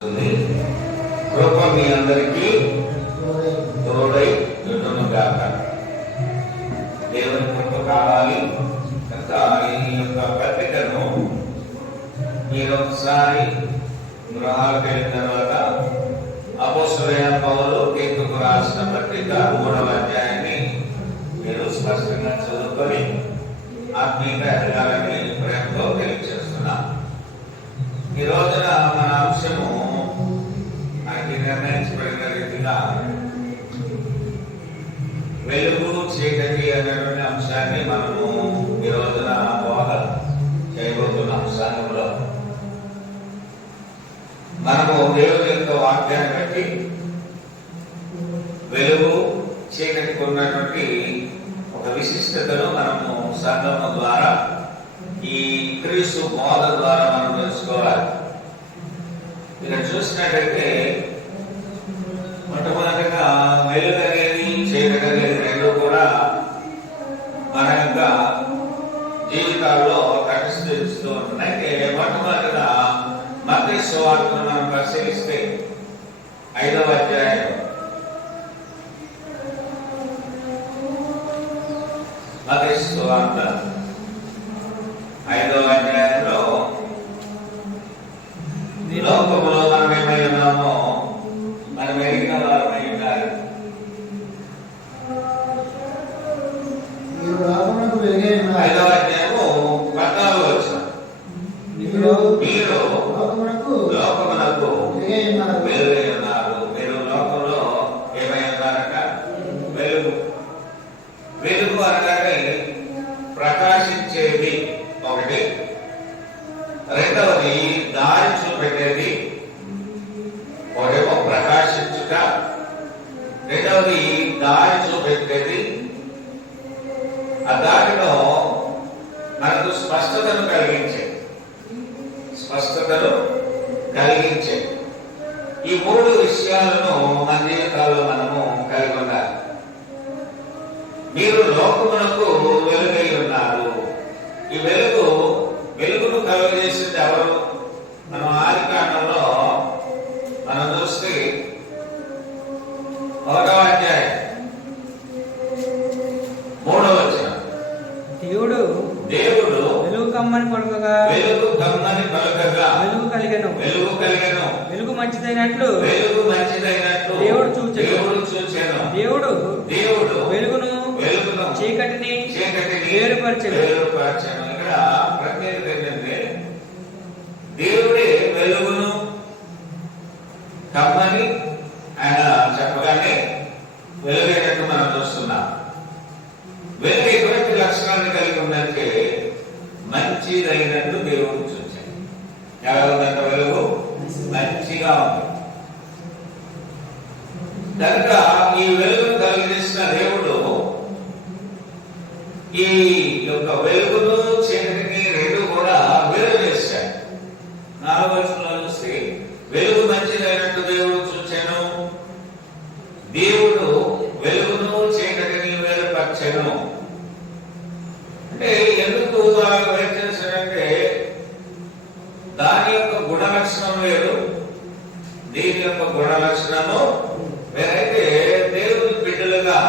కృప మీ అందరికీ తోడై ఉండును గాక. దేవుని కృప కావాలి కనుక ఈ యొక్క పత్రికను మీరు ఒకసారి గృహాలకు వెళ్ళిన తర్వాత అపోస్తలుడైన పౌలు తీతుకు రాసిన పత్రిక 3వ అధ్యాయాన్ని మీరు స్పష్టంగా చదువుకొని ఆత్మీయంగా ఎదగాలని ప్రేమతో తెలియజేస్తున్నాం. ఈ రోజున మన అంశము మనకి నిర్ణయించబడిన రీతిగా వెలుగు చీకటి అనేటువంటి అంశాన్ని మనము ఈ రోజున బోధ చేయబోతున్న సంఘంలో మనము దేవుని యొక్క వాక్యాన్ని బట్టి వెలుగు చీకటికి ఉన్నటువంటి ఒక విశిష్టతను మనము సంఘము ద్వారా ఈ క్రీస్తు బోధ ద్వారా మనం తెలుసుకోవాలి. ఇక్కడ చూసినట్టయితే మొట్టమొదటిగా వెలుగు అనేది చీకటి అనేది రెండు కూడా మన యొక్క జీవితాల్లో ప్రతిష్ఠిస్తూ ఉంటున్నాయి. అయితే మొట్టమొదటిగా మత్తయి సువార్తను మనం పరిశీలిస్తే 5వ అధ్యాయం మత్తయి సువార్త 5వ అధ్యాయంలో లోకములో మనం ఏమై ఉన్నామో మనం ఎరిగిన వారమై ఉండాలి. 5వ అధ్యాయము 14వ వచనం, మీరు లోకమునకు వెలుగై ఉన్నారు. మీరు లోకంలో ఏమై ఉన్నారట? వెలుగు. వెలుగు అనగానే ప్రకాశించేది ఒకటి, రెండవది దారి చూపెట్టేది. ఒకటేమో ప్రకాశించుట, రెండవది దారి చూపెట్టేది. ఆ దారిలో మనకు స్పష్టతను కలిగించే ఈ మూడు విషయాలను మన జీవితాల్లో మనము కలిగి ఉండాలి. మీరు లోకమునకు వెలుగై ఉన్నారు. ఈ వెలుగును కలుగజేసింది ఎవరు? మనం ఆదికాండంలో మనం చూస్తే 1వ అధ్యాయం 3వ వచనం, దేవుడు వెలుగు కమ్మని పలుకగా వెలుగు కలిగెను. వెలుగు మంచిదైనట్లు దేవుడు చూచెను. దేవుడు వెలుగును చీకటిని వేరుపరచెను. ఇక్కడ ప్రత్యేకత ఏంటంటే దేవుడే వెలుగును కమ్మని ఆయన చెప్పగానే వెలుగైనట్టు మనం చూస్తున్నాం. వెలుగు ఎటువంటి లక్షణాన్ని కలిగి ఉందంటే మంచిదైనట్టు దేవుడు చూచాడు. ఎలా ఉందంట? వెలుగు మంచిగా ఉంది. కనుక ఈ వెలుగును కలిగిన దేవుడు ఈ యొక్క వెలుగును చీకటిని రెండు కూడా వేరు చేశాడు. 4వ వచనంలో చూస్తే వెలుగు మంచిదైనట్టు దేవుడు చూచాను, దేవుడు వెలుగును చీకటిని వేరుపరచెను. అంటే ఎందుకు అలా వేరు చేశాడంటే దాని యొక్క గుణలక్షణం వేరు, దీని యొక్క గుణలక్షణము వేరైతే దేవుని బిడ్డలుగా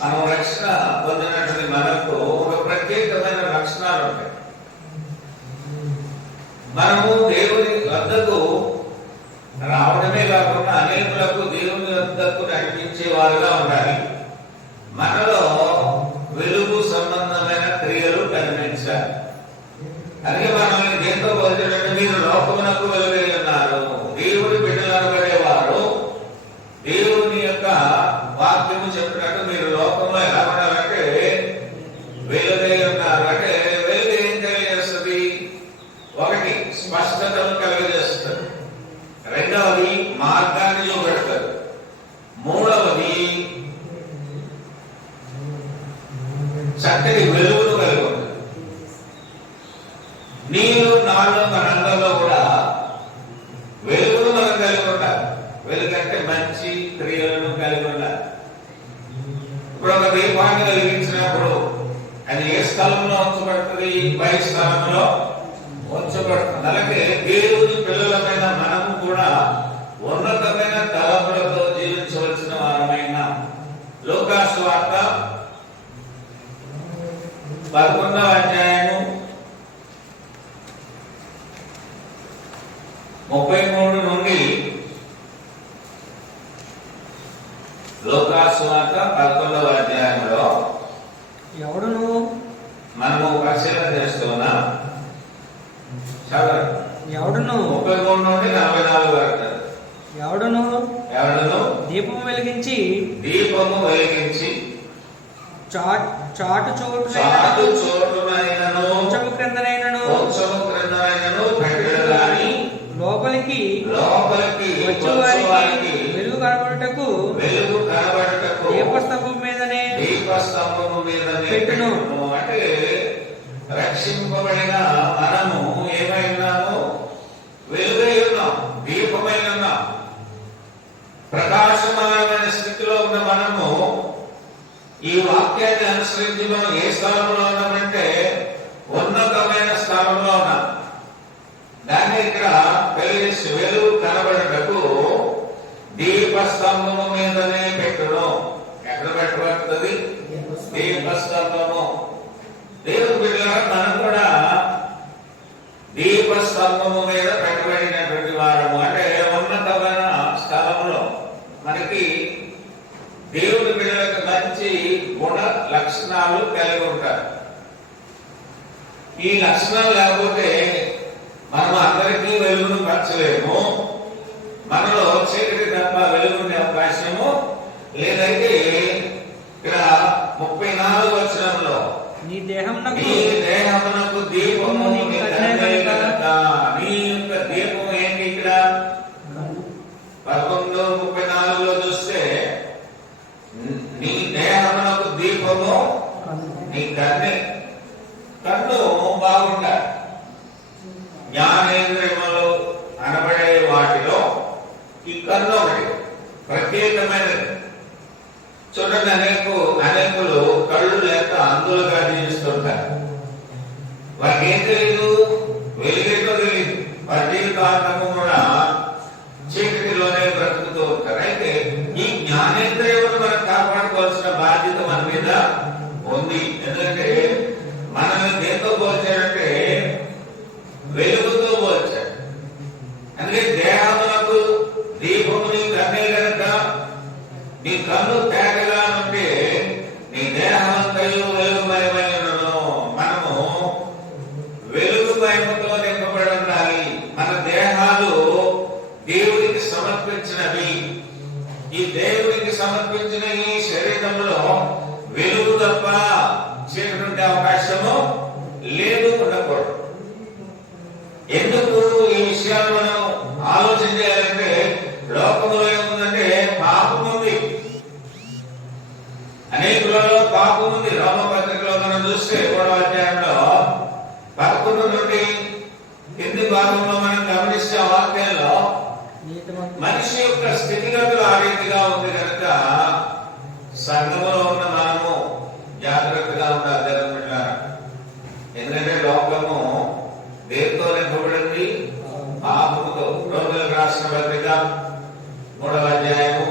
మనం రక్షణ పొందినటువంటి మనకు ఒక ప్రత్యేకమైన లక్షణాలు ఉంటాయి. మనము దేవుని వద్దకు రావడమే కాకుండా అనేకులకు దేవుని వద్దకు నడిపించే వారుగా ఉండాలి. మనలో వెలుగు సంబంధమైన క్రియలు కనిపించాలి. అలాగే మనల్ని దేంతో పోల్చాడంటే మీరు లోకమునకు వెలుగై ఉన్నారు. దేవుడి బిడ్డలు అనబడేవారు దేవుని యొక్క వాక్యము చెప్పినట్టు మీరు లోకంలో ఎలా ఉండాలంటే వెలుగై ఉన్నారు. అంటే వెలుగు ఏం తెలియజేస్తుంది? ఒకటి స్పష్టతను కలిగజేస్తుంది, రెండవది మార్గాన్ని చూపెడతారు, మూడవది చక్కటి వెలుగును కలిగి ఉంటుంది. నీరు నాలో మనందరిలో కూడా వెలుగును మనం కలిగి ఉండాలి. వెలుగంటే మంచి క్రియలను కలిగి ఉండాలి. ఇప్పుడు ఒక దీపాన్ని వెలిగించినప్పుడు అది ఏ స్థలంలో ఉంచబడుతుంది? బయట స్థలంలో ఉంచబడుతుంది. అలాగే దేవుని పిల్లలమైన మనము 11వ అధ్యాయము 33 నుండి లోకాసు వార్త 11వ అధ్యాయంలో ఎవడును మనము పరిశీలన చేస్తున్నాం. ఎవడును 33 నుండి 44 వరకు. ఎవడును దీపము వెలిగించి చాటు చోటునైనను కొంచెము క్రిందనైనను పెట్టగాని లోపలికి వచ్చేవారికి వెలుగు కనబడుటకు దీపస్తంభం మీదనే పెట్టును. అంటే రక్షింపబడిన మనము ఏమై ఉన్నాము? వెలుగై ఉన్నాం, దీపమై ఉన్నాం. ప్రకాశమానమైన స్థితిలో ఉన్న మనము ఈ వాక్యాన్ని అనుసరించి మనం ఏ స్థలంలో ఉన్నామంటే ఉన్నతమైన స్థలంలో ఉన్నాం. దాన్ని ఇక్కడ కలిసి వెలుగు కనబడటకు దీపస్తంభము మీదనే పెట్టును. ఎక్కడ పెట్టబడుతుంది? దీపస్తంభము. దేవుని బిడ్డలారా, మనం కూడా దీపస్తంభము మీద పెట్టబడినటువంటి వారము. అంటే ఉన్నతమైన స్థలంలో మనకి దేవుని బిడ్డలకు మంచి గుణ లక్షణాలు కలిగి ఉంటారు. ఈ లక్షణాలు లేకపోతే మనం అందరికీ వెలుగును పంచలేము. మనలో చీకటి తప్ప వెలుగుండే అవకాశము లేదైతే ఇక్కడ 34వ వచనంలో నీ దేహమునకు దీపము, నీ యొక్క దీపం ఏంటి? ఇక్కడ 11:34లో చూస్తే నీ దేహమునకు దీపము నీ కన్ను. కన్ను బాగుండాలి. జ్ఞానేంద్రియములు అనబడే వాటిలో ఈ కన్ను ఒకటి ప్రత్యేకమైనది. చూడండి, అనేకులు కళ్ళు లేక అందులుగా జీవిస్తుంటారు. వారికి ఏం తెలియదు? వెలుగేటో తెలియదు. వారి జీవితాంతము కూడా చీకటిలోనే బ్రతుకుతూ ఉంటారు. అయితే ఈ జ్ఞానేంద్రియములు మనం కాపాడుకోవాల్సిన బాధ్యత మన మీద ఉంది. ఎందుకంటే మనల్ని దేంతో పోల్చాడంటే వెలుగుతో పోల్చాడు. అందుకే దేహమునకు దీపము నీ కన్నే కనుక నీ కన్ను తేగగా ఉంటే నీ దేహమంతయు వెలుగుమయమై ఉన్నను. మనము వెలుగుమయముతో నింపబడి ఉండాలి. మన దేహాలు దేవుడికి సమర్పించినవి. ఈ దేవుడికి సమర్పించిన ఈ శరీరంలో వెలుగు తప్ప చీకటి ఉండే అవకాశము లేదు, ఉండకూడదు. ఎందుకు ఈ విషయాలు మనం ఆలోచన చేయాలంటే లోకంలో ఏముందంటే పాపం ఉంది. అనేకులలో పాపం ఉంది. రోమపత్రికలో మనం చూస్తే 3వ అధ్యాయంలో 11 నుండి కింది భాగంలో మనం గమనిస్తే వాక్యంలో మనిషి యొక్క స్థితిగతులు ఆ రీతిగా ఉంది కనుక సంఘములో ఉన్న మనము జాగ్రత్తగా ఉండాలి. ఎందుకంటే లోకము దేంతో నింపబడింది? పాపముతో. రోగులకు రాసిన పత్రిక 3వ అధ్యాయము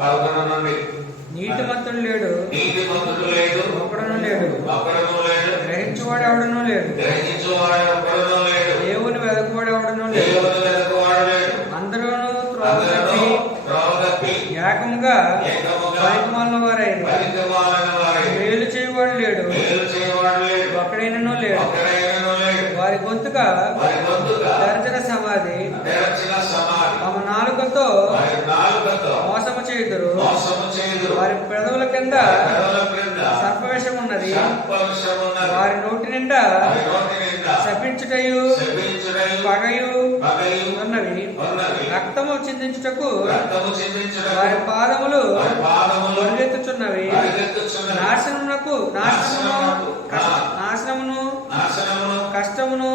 11 నుండి నీతిమంతుడు లేడు, ఒక్కడును లేడు, గ్రహించువాడు ఎవడనూ లేడు, దేవుని వెదకువాడు ఎవడనూ లేడు. అందరూను త్రోవ తప్పి ఏకముగా పనికిమాలిన వారైరి. మేలు చేయవాడు లేడు, ఒక్కడైనను లేడు. వారి గొంతుక తెరచిన సమాధి. తమ నాలుకతో మోసము చేయుదురు. వారి పెదవుల కింద సర్పవిషం ఉన్నది. వారి నోటి నిండా శపించుటయు పగయు ఉన్నవి. రక్తము చిందించుటకు వారి పాదములు పరిగెత్తుచున్నవి. నాశనమును కష్టమును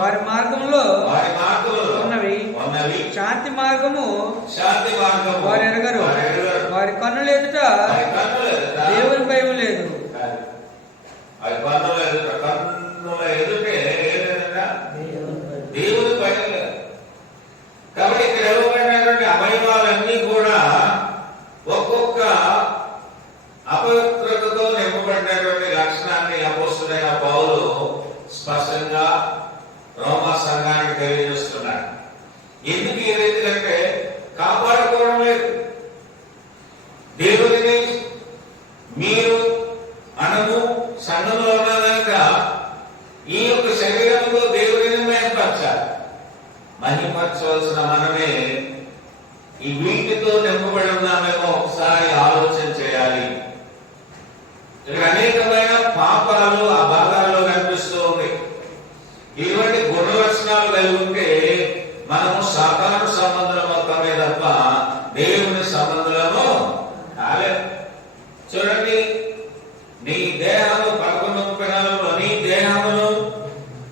వారి మార్గములో ఉన్నవి. శాంతి మార్గము వారు ఎరగరు. వారి కన్నులు ఎదుట దేవుని భయం లేదు. దేవుని భయం లేదు. కాబట్టి ఇక్కడ ఇవ్వబడినటువంటి అవయవాలన్నీ కూడా ఒక్కొక్క అపవిత్రతతో నింపబడినటువంటి లక్షణాన్ని ఎందుకు ఈ రీతికంటే కాపాడుకోవడం లేదు. దేవుడిని మీరు మనము సంఘంలో ఉన్న కనుక ఈ యొక్క శరీరంలో దేవుడిని మహిమపరచాలి. మహిమపరచవలసిన మనమే ఈ వీటితో నింపబడి ఉన్నామేమో ఒకసారి ఆలోచన చేయాలి. ఇక్కడ అనేకమైన పాపాలు ఆ భాగాల్లో కనిపిస్తూ ఉంది. ఇటువంటి గుణ లక్షణాలు కలిగి ఉంటే మనము సాధారణ సంబంధాలు మొత్తమే తప్ప దేవుని సంబంధాలను కాలేదు. చూడండి, నీ దేహము 11 నీ దేహమును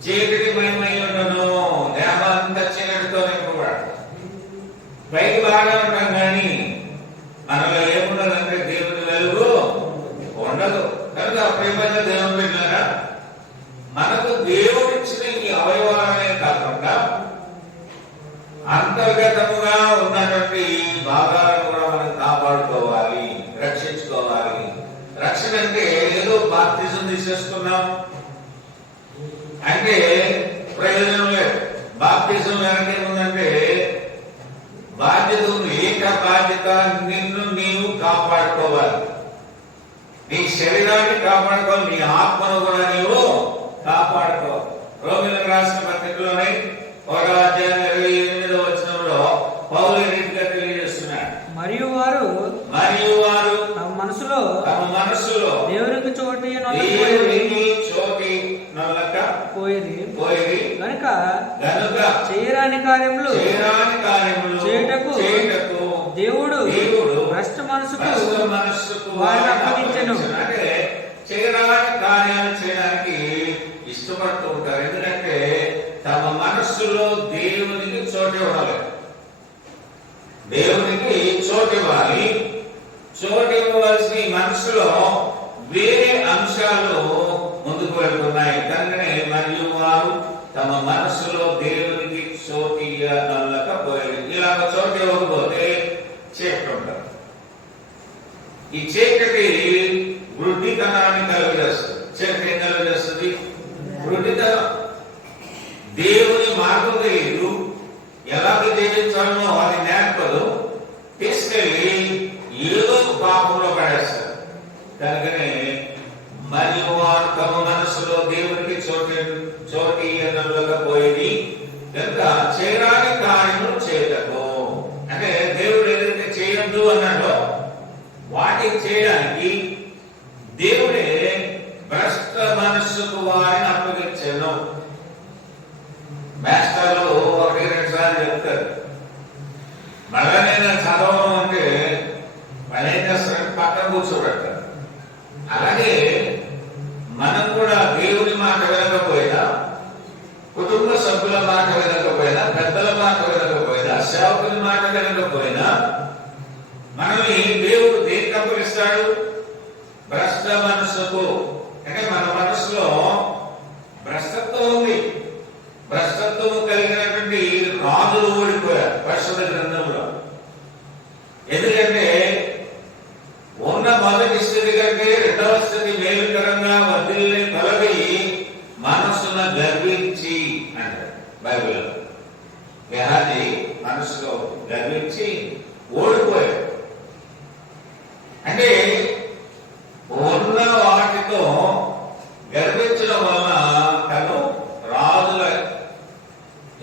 చీకటి మయమై ఉండను. దేహం అంతా చీకటితో నింపబడు. పైకి బాగా ఉంటాం కానీ మనలో ఏమున్నదంటే దేవుని వెలుగు ఉండదు. కనుక ప్రేమగా దేవుని బిడ్డలారా, మనకు దేవుడిచ్చిన ఈ అవయవాలనే కాకుండా అంతర్గతముగా ఉన్నటువంటి భాగాలను కూడా మనం కాపాడుకోవాలి, రక్షించుకోవాలి. రక్షణ అంటే ఏదో బాప్తిజం తీసేసుకున్నాం అంటే ప్రయోజనం లేదు. బాప్తిజం వెనక ఏముందంటే బాధ్యత ఉంది. ఏక బాధ్యత, నిన్ను నీవు కాపాడుకోవాలి. నీ శరీరాన్ని కాపాడుకోవాలి, నీ ఆత్మను కూడా నీవు కాపాడుకోవాలి. రోమిలకు రాసిన పత్రికలోనే 1:28 వచనంలో పౌలు రీతిగా తెలియజేస్తున్నాడు. మరియు వారు తమ మనసులో దేవునికి చోటి పోయిరి గనుక చేయరాని కార్యములు చేయుటకు దేవుడు భ్రష్ట మనసుకు వారిని అప్పగించెను. అంటే చేయరాని కార్యాలు చేయడానికి ఇష్టపడుతూ ఉంటారు. ఎందుకంటే తమ మనస్సులో దేవునికి చోటు ఇవ్వాలి. దేవునికి చోటు ఇవ్వాలి. చోటు ఇవ్వవలసిన మనసులో వేరే అంశాలు ముందుకు వెళ్తున్నాయి. కనుకనే మరియు వారు తమ మనసులో దేవునికి చోటు ఇవ్వలేకపోయారు. ఇలాగ చోటు ఇవ్వకపోతే చీకటి ఉంటారు. ఈ చీకటి వృద్ధితనాన్ని కలుగజేస్తుంది. చీకటి ఏం కలుగజేస్తుంది? వృద్ధితనం. దేవుని మార్గం తెలియదు, ఎలాగ జీవించాలనో అది నేర్పదు, తీసుకెళ్ళి ఏదో పాపంలో పడేస్తారు. కనుకనే మరియు వారు తమ మనసులో దేవునికి చోటు ఇవ్వలేకపోయింది కనుక చేయరాని కార్యములు చేయటకు. అంటే దేవుడు ఏదైతే చేయొద్దు అన్నాడో వాటిని చేయడానికి దేవుడే భ్రష్ట మనస్సుకు వారిని అప్పగించాను. మాస్టర్లు 1-2 సార్లు చెప్తారు. మళ్ళా నేను చదవను అంటే వాళ్ళు ఏం చేస్తారంటే పక్కన కూర్చోబెడతారు. అలాగే మనం కూడా దేవుని మాట వినకపోయినా, కుటుంబ సభ్యుల మాట వినకపోయినా, పెద్దల మాట వినకపోయినా, సేవకుని మాట వినకపోయినా మనల్ని దేవుడు దేనికి అప్పగిస్తాడు? భ్రష్ట మనస్సుకు. అంటే మన మనసులో భ్రష్టత్వం ఉంది. భ్రష్టత్వం కలిగినటువంటి రాజులు ఓడిపోయారు పరిశుద్ధ గ్రంథంలో. ఎందుకంటే ఉన్న మొదటి స్థితి కంటే రెండవ స్థితి మేలుకరంగా వదిలి తొలగి మనస్సును గర్వించి అంటారు బైబిల్లో. గెహాజీ మనసులో గర్వించి ఓడిపోయాడు. అంటే ఉన్న వాటితో గర్వించడం వలన తను రాజుల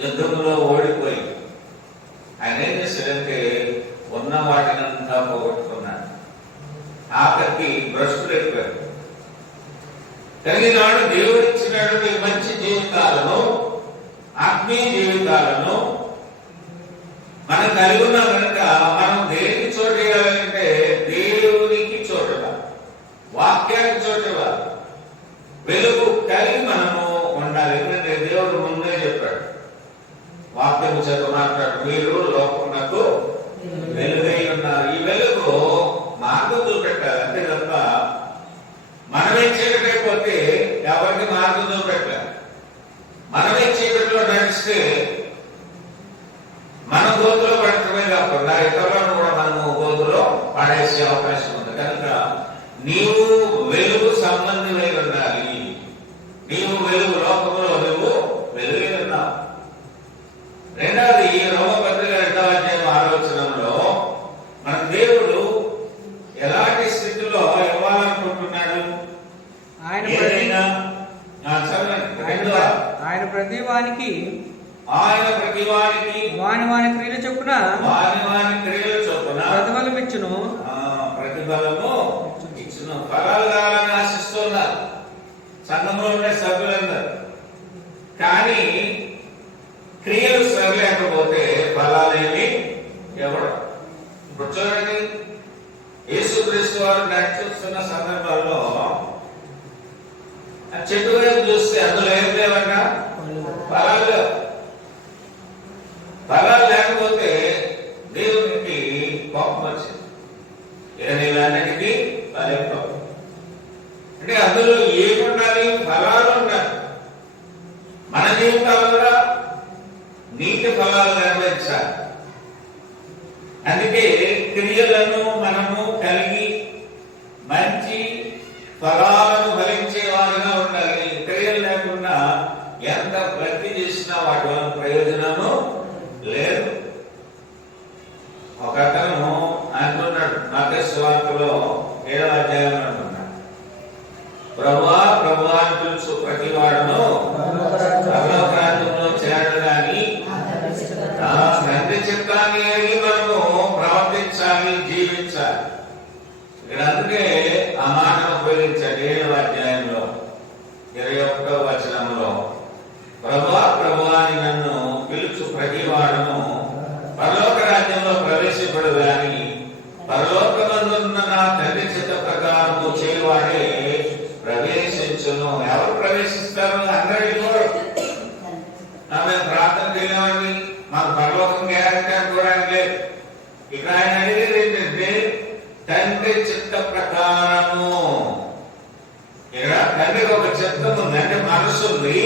యుద్ధంలో ఓడిపోయి ఆయన ఏం చేశాడంటే ఉన్న వాటినంతా పోగొట్టుకున్నాడు. ఆఖరికి భ్రష్టుడు అయిపోయాడు. కలిగినాడు దేవుడిచ్చినటువంటి మంచి జీవితాలను, ఆత్మీయ జీవితాలను మనం కలిగి ఉన్నాం కనుక మనం దేనికి చోటు ఇవ్వాలంటే దేవునికి చోటు ఇవ్వాలి, వాక్యానికి చోటు ఇవ్వాలి, వెలుగు కలిగి మనము ఉండాలి. ఎందుకంటే దేవుడు ముందే చెప్పాడు, వాక్యము చేత మాట్లాడు, మీరు లోకమునకు వెలుగై ఉన్నారు. ఈ వెలుగు మార్గం చూపెట్టాలి అంతే తప్ప మనమే చీకటైపోతే ఎవరికి మార్గం చూపెట్టాలి. మనమే చీకటిలో నడిస్తే మన గోతులో పడటమే కాకుండా ఇతరులను కూడా మనము గోతులో పడేసే అవకాశం ఉంది. కనుక నీవు వెలుగు సంబంధమై ఉండాలి. నీవు వెలుగు, లోకంలో నువ్వు వెలుగై ఉన్నావు. రెండవది రోమ వాని వాని క్రియలు చొప్పున ప్రతిఫలం ఇచ్చును. ప్రతిఫలము ఇచ్చును. ఫలాలు కావాలని ఆశిస్తున్నారు సంఘంలో ఉండే సభ్యులందరూ. కానీ క్రియలు సరిలేకపోతే ఫలాలేమి ఎవరు? ఇప్పుడు చూడండి, యేసుక్రీస్తు వారు నడుస్తున్న సందర్భాల్లో ఆ చెట్టు వైపు చూస్తే అందులో ఏం లేవట? ఫలాలు లేవు. ఫలాలు లేకపోతే దేవునికి కోపం వచ్చింది. ఇలాంటికి ఫలింపవు. అంటే అందులో ఏముండాలి? ఫలాలు ఉండాలి. మన జీవితాలు కూడా నీతి ఫలాలు నెరవేర్చాలి. అందుకే క్రియలను మనము కలిగి మంచి ఫలాలను ఫలించే వారిగా ఉండాలి. క్రియలు లేకుండా ఎంత భక్తి చేసినా వాటి వల్ల ప్రయోజనము లేదు. ఒక అతను అంటున్నాడు, మత్తయి సువార్తలో 7వ అధ్యాయంలో అంటున్నాడు, ప్రభువా ప్రభువా అని పిలుచు ప్రతి వాడును పరలోక రాజ్యంలో చేరడు గాని తండ్రి చిత్తాన్ని ఎరిగి మనము ప్రవర్తించాలి, జీవించాలి. ఇక్కడ అందుకే ఆ మాటను ఉపయోగించాడు 7వ అధ్యాయంలో 21వ వచనంలో, ప్రభువా ప్రభువా అని నన్ను పిలుచు ప్రతి వాడును పరలోక రాజ్యంలో ప్రవేశింపడు గాని పరలోకమందున్న నా తండ్రి చిత్త ప్రకారము చేయవాడే ప్రవేశించును. ఎవరు ప్రవేశిస్తారు? అందరూ వెళ్ళిపోరు. మేము ప్రార్థన చేయలేమండి, మాకు పరలోకం గ్యారంటీ అనుకోవడానికి లేదు. ఇక్కడ ఆయన అనేది ఏంటంటే తండ్రి చిత్త ప్రకారము. ఇక్కడ తండ్రికి ఒక చిత్తం ఉంది, అంటే మనసు ఉంది.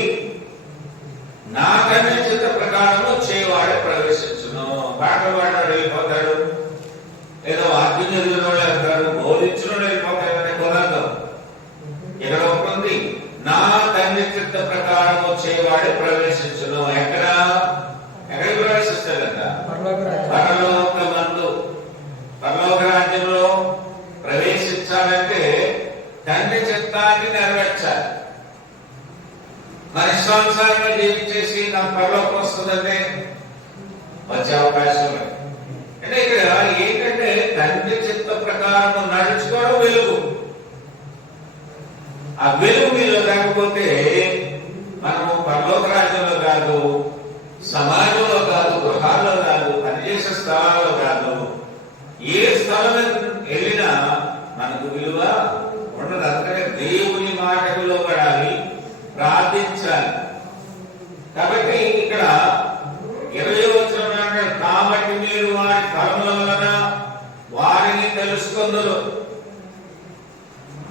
నా తండ్రి చిత్త ప్రకారము చేయవాడే ప్రవేశించును. పాటలు పాడాడు వెళ్ళిపోతాడు, ఏదో వాక్యం చదివిన వాళ్ళు వెళ్తాడు, బోధించిన వాళ్ళు వెళ్ళిపోతాడు అంటే కుదరదు. ఇక్కడ ఒకటి, నా తండ్రి చిత్త ప్రకారము చేయవాడే ప్రవేశించును. ఎక్కడికి ప్రవేశిస్తాడంట? పరలోకమందు. పరలోక రాజ్యంలో ప్రవేశించాలంటే తండ్రి చిత్తాన్ని నెరవేర్చాలి. మన ఇష్టానుసారంగా జీవించేసి నాకు పరలోకం వస్తుందంటే వచ్చే అవకాశం లేదు. అంటే ఇక్కడ ఏంటంటే తండ్రి చిత్త ప్రకారం నడుచుకోవడం వెలుగు. ఆ వెలుగు మీలో లేకపోతే మనము పరలోక రాజ్యంలో కాదు, సమాజంలో కాదు, గృహాల్లో కాదు, పనిచేసే స్థలాల్లో కాదు, ఏ స్థలం వెళ్ళినా మనకు విలువ ఉండదు. అందుకనే దేవుని మాటకు లోబడాలి, ప్రార్థించాలి. కాబట్టి ఇక్కడ 20వ వచనం అంటాడు, కాబట్టి మీరు వారి ఫలముల వలన వారిని తెలుసుకొందురు.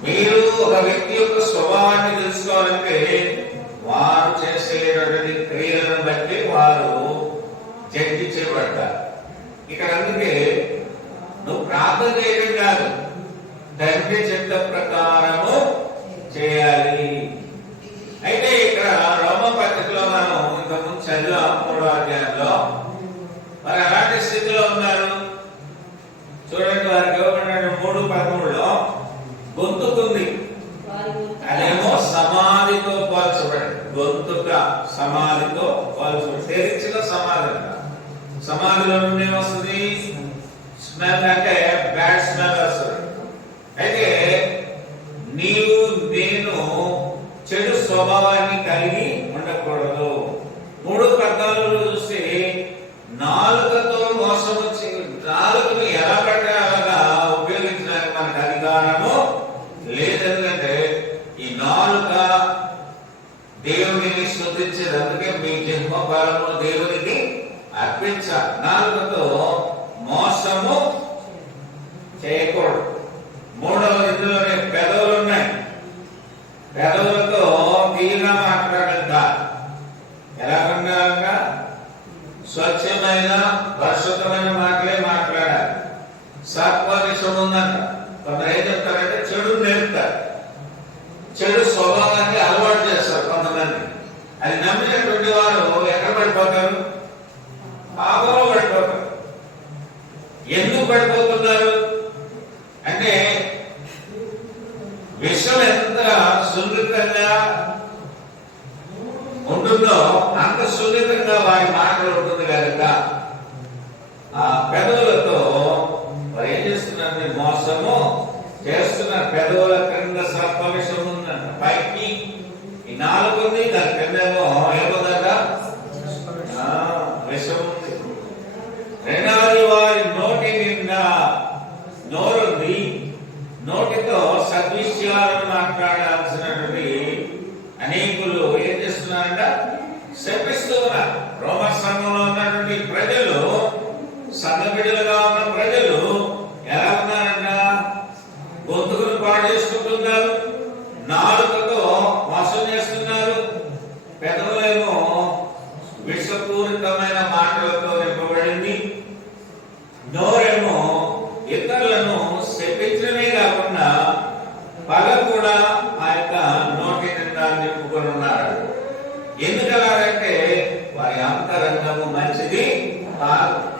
మీరు ఒక వ్యక్తి యొక్క స్వభావాన్ని తెలుసుకోవాలంటే వారు చేసేటటువంటి క్రియలను బట్టి వారు జడ్జి చేయబడతారు. ఇక్కడ అందుకే నువ్వు ప్రార్థన చేయడం కాదు, తండ్రి చిత్త ప్రకారము చేయాలి. అయితే ఇక్కడ రోమ పత్రికలో మనం ఇంతకుముందు చదివాం 3వ అధ్యాయంలో. మరి అలాంటి స్థితిలో ఉన్నారు. చూడండి, వారికి ఇవ్వబడిన 3:13లో గొంతుకుంది, అదేమో సమాధితో పోల్చబడింది. గొంతుక సమాధితో పోల్చబడి తెరిచిన సమాధి. సమాధిలో నుండి ఏమొస్తుంది? స్మెల్, అంటే బ్యాడ్ స్మెల్ వస్తుంది. అయితే నీవు నేను చెడు స్వభావాన్ని కలిగి ఉండకూడదు. 3:14 చూస్తే నాలుకతో మోసం వచ్చి నాలుకను ఎలా పడితే అలాగా ఉపయోగించడానికి మనకు అధికారము లేదు. ఎందుకంటే ఈ నాలుక దేవుడిని స్తుతించేది. అందుకే మీ జన్మ ఫలము దేవునికి అర్పించాలి. నాలుకతో మోసము చేయకూడదు. 3వ ఇందులోనే పెదవులు ఉన్నాయి. పెదవులతో తీరా మాట్లాడంట. ఎలా ఉండాలంట? స్వచ్ఛమైన పరిశుద్ధమైన మాటలే మాట్లాడాలి. సత్వవిషం ఉందంట. కొందరు ఏం చెప్తారంటే చెడు నేర్పుతారు, చెడు స్వభావాన్ని అలవాటు చేస్తారు కొంతమంది. అది నమ్మినటువంటి వారు ఎక్కడ పడిపోతారు? పాపంలో పడిపోతారు. ఎందుకు పడిపోతున్నారు అంటే విషం ఎంత సున్నితంగా ఉంటుందో అంత సున్నితంగా వారి మాటలు ఉంటుంది కనుక చేస్తున్నారు. పెదవుల క్రింద సర్ప విషం ఉందంట, పైకి ఈ నాలుగు ఉంది, దాని క్రిందేమో ఏముందట విషం ఉంది. రెండవది వారి నోటి నిండా నోరుంది, నోటితో సద్విషయాలను మాట్లాడాల్సినటువంటి అనేకులు ఏం చేస్తున్నారంట, శపిస్తూ ఉన్నారు. రోమా సంఘంలో ఉన్నటువంటి ప్రజలు, సంఘ బిడ్డలుగా ఉన్న ప్రజలు ఎలా ఉన్నారంట, గొంతుకును పాడు చేసుకుంటున్నారు, నాలుకతో మోసం చేస్తున్నారు, పెదవులేమో విషపూరితమైన మాటలతో నింపబడింది, నోరేమో ఇతరులను శపించడమే కాకుండా పగ కూడా ఆ యొక్క నోటి నిండా నింపుకొని ఉన్నారు. ఎందుకలాగంటే వారి అంతరంగము మంచిది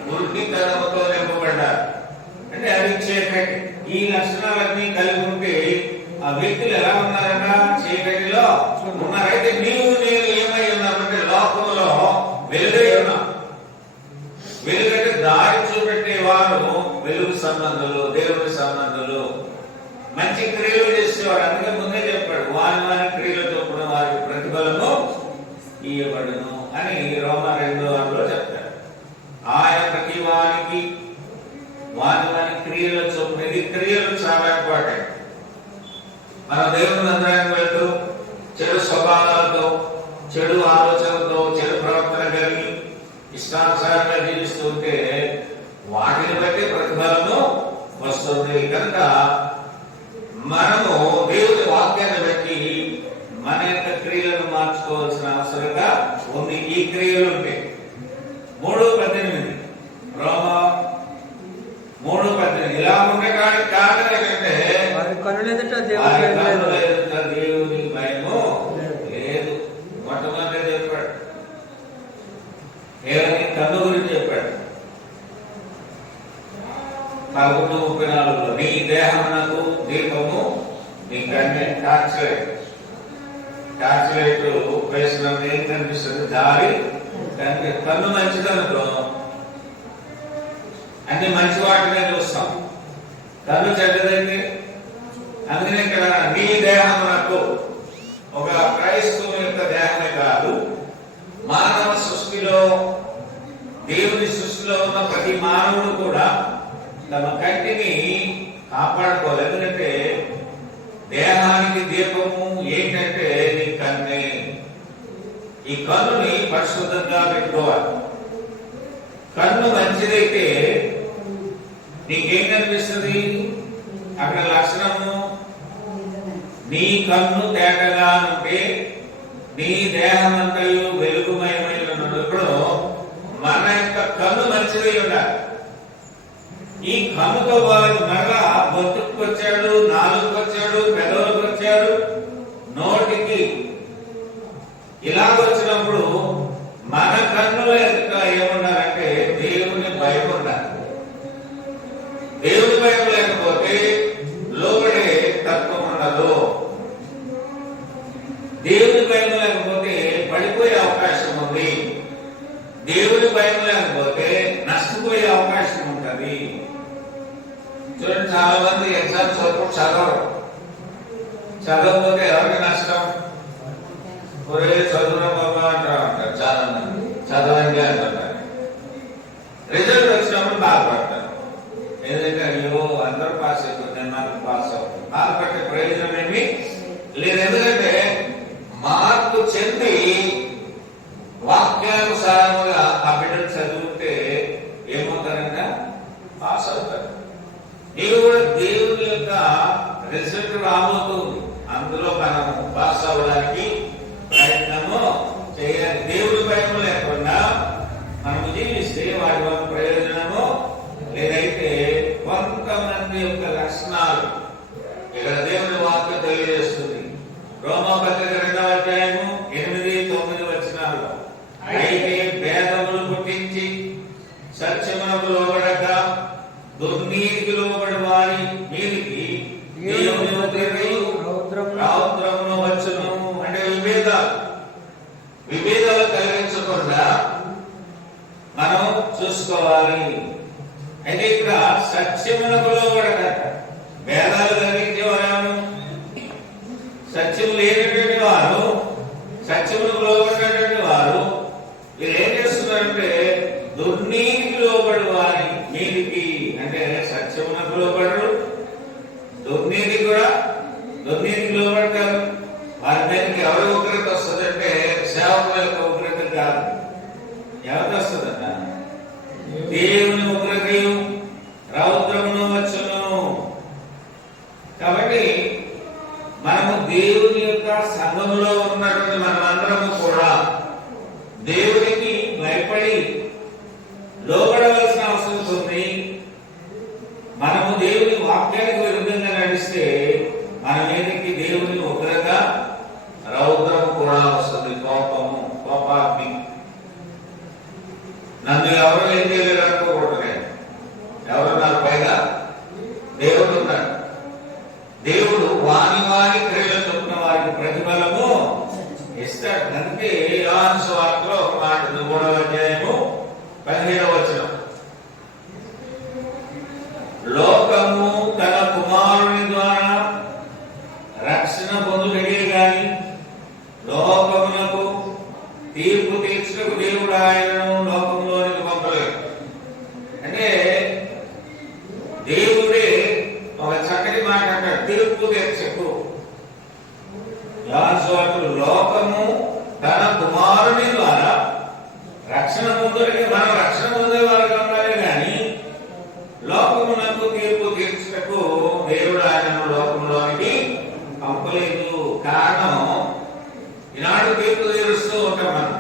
గుడ్డితనముతో నింపబడ్డారు. అంటే అది చీకటి. ఈ లక్షణాలన్నీ కలిగి ఉంటే ఆ వ్యక్తులు ఎలా ఉన్నారట, చీకటిలో ఉన్నారైతే నీవు నేను ఏమై ఉన్నామంటే లోకంలో వెలుగై ఉన్నాం. వెలుగంటే దారి చూపెట్టే వారు వెలుగు సంబంధులు, దేవుడి సంబంధులు, మంచి క్రియలు చేసేవాడు. అందుకే ముందే చెప్పాడు, వారి వారి క్రియలు చొప్పున వారికి ప్రతిఫలము ఇవ్వబడును అని రోమా 2:6 చెప్తాడు. ఆయన ప్రతి వారికి వారి వారి క్రియల చొప్పున, ఇది క్రియలు చాలా ఇంపార్టెంట్. మన దేవుని మందిరానికి వెళ్తూ చెడు స్వభావాలతో, చెడు ఆలోచనలతో, చెడు ప్రవర్తన కలిగి ఇష్టానుసారంగా జీవిస్తుంటే వాటిని బట్టి ప్రతిఫలము వస్తుంది. కనుక మనము దేవుని వాక్యాన్ని బట్టి మన యొక్క క్రియలను మార్చుకోవాల్సిన అవసరంగా ఉంది. ఈ క్రియలు ఉంటే 3:18 రోమా 3:18 ఇలా ఉండడానికి కారణం ఏంటంటే వారి కన్నుల ఎదుట దేవుని భయము లేదు. మొట్టమొదటి చెప్పాడు, దేవుని కన్ను గురించి చెప్పాడు 11:34 నీ దేహమునకు దీపము నీ కన్నే. టార్చ్ లైట్ వేసినప్పుడు ఏం కనిపిస్తుంది, దారి కనిపి. కన్ను మంచిదనుకో అన్ని మంచి వాటినే చూస్తాం, కన్ను చెడ్డదైతే. అందుకనే ఇక్కడ నీ దేహమునకు, ఒక క్రైస్తవుని యొక్క దేహమే కాదు, మానవ సృష్టిలో, దేవుని సృష్టిలో ఉన్న ప్రతి మానవుడు కూడా తమ కంటిని కాపాడుకోవాలి. ఎందుకంటే దేహానికి దీపము ఏంటంటే నీ కన్నే. ఈ కన్నుని పరిశుద్ధంగా పెట్టుకోవాలి. కన్ను మంచిదైతే నీకేం కనిపిస్తుంది అక్కడ లక్షణము? నీ కన్ను తేటగా ఉంటే నీ దేహమంతయు వెలుగుమయమై ఉన్నప్పుడు మన యొక్క కన్ను మంచిదై ఉండాలి. ఈ కన్నుతో వారు మరలా బొత్తుకు వచ్చాడు, నాలుగుకు వచ్చాడు, పెదవులకు వచ్చాడు, నోటికి ఇలా వచ్చినప్పుడు మన కన్నుల యొక్క ఏముండాలంటే దేవుని భయం ఉండాలి. దేవుని భయం లేకపోతే లోబడే తత్వం ఉండదు. దేవుని భయం లేకపోతే పడిపోయే అవకాశం ఉంది. దేవుని భయం లేకపోతే నష్టపోయే అవకాశం ఉంటుంది. చూడండి, చాలా మంది ఎగ్జామ్స్ వరకు చదవకపోతే ఎవరికి నష్టం? ఒరే చదువురా బాబా అంటారు చాలా మంది, చదవండి అంటారు. రిజల్ట్ వచ్చినప్పుడు బాధపడతారు. ఎందుకంటే అయ్యో అందరూ పాస్ అయిపోతుంది, నాకు పాస్ అవుతుంది. బాధపడే ప్రయోజనం ఏమి లేదు. ఎందుకంటే మార్పు చెంది వాక్యానుసారముగా ఆ బిడ్డలు చదివితే ఏమవుతారంట? పాస్ అవుతారు. నీకు కూడా దేవుని యొక్క రిజల్ట్ రాబోతుంది. అందులో మనం పాస్ అవ్వడానికి ప్రయత్నము చేయాలి. దేవుడి భయం లేకుండా మనము జీవిస్తే వాటి వల్ల ప్రయోజనము లేదైతే కొంతమంది యొక్క లక్షణాలు ఇక్కడ దేవుని వాక్యం తెలియజేస్తుంది. రోమాపత్రిక 2వ అధ్యాయము 8-9 వచనాలు, అయితే భేదములు పుట్టించి సత్యమునకు లోబడక దుర్నీతికి లోబడి వారి మీదికి రౌద్రమును వచ్చును. అంటే విభేదాలు కలిగించకుండా మనం చూసుకోవాలి. అయితే ఇక్కడ సత్యమునకు లోబడక, భేదాలు కలిగించేవారు, సత్యం లేనటువంటి వారు, సత్యములకు లోబడినటువంటి వారు మీరు ఏం చేస్తున్నారంటే దుర్నీతికి లోబడి వారి మీదికి, అంటే సత్యమునకు లోబడరు, దుర్నీతికి లోబడతారు. వారి మీదకి ఎవరి ఉగ్రత వస్తుందంటే సేవకుల యొక్క ఉగ్రత కాదు. ఎవరికి వస్తుందట? దేవుని ఉగ్రతయు రౌద్రమును వచ్చును. కాబట్టి మనము దేవుని యొక్క సంఘములో ఉన్నటువంటి మనమందరము కూడా దేవునికి భయపడి లోబడవలసిన అవసరం ఉంది. మనము దేవుని వాక్యానికి విరుద్ధంగా నడిస్తే మన మీదకి దేవుని ఉగ్రత రౌద్రము కూడా వస్తుంది, కోపము, కోపాగ్ని. నన్ను ఎవరు ఏం చేయలేరు అనుకోకూడదు. ఎవరున్నారు? పైగా దేవుడు ఉన్నాడు. దేవుడు వాని వారి క్రియలు చొప్పున వారికి ప్రతిఫలము ఇస్తాడు. అందుకే యోహాను సువార్తలో మాట 3వ అధ్యాయము 15వ వచనం, లోకము తన కుమారుని ద్వారా రక్షణ పొందుటకే గాని లోకమునకు తీర్పు తీర్చుటకు దేవుడు ఆయనను లోకంలోనికి పంపలేదు. అంటే దేవుడే ఒక చక్కటి మాట అంటాడు, తీర్పు తీర్చకు. లోకము తన కుమారుని ద్వారా రక్షణ పొందుటకి, మనం రక్షణ పొందేవారుగా ఉండాలి కానీ లోకమునకు తీర్పు తీర్చుటకు దేవుడు ఆయనను లోకంలోనికి పంపలేదు. కారణం, ఈనాడు తీర్పు తీరుస్తూ ఉంటాం మనం.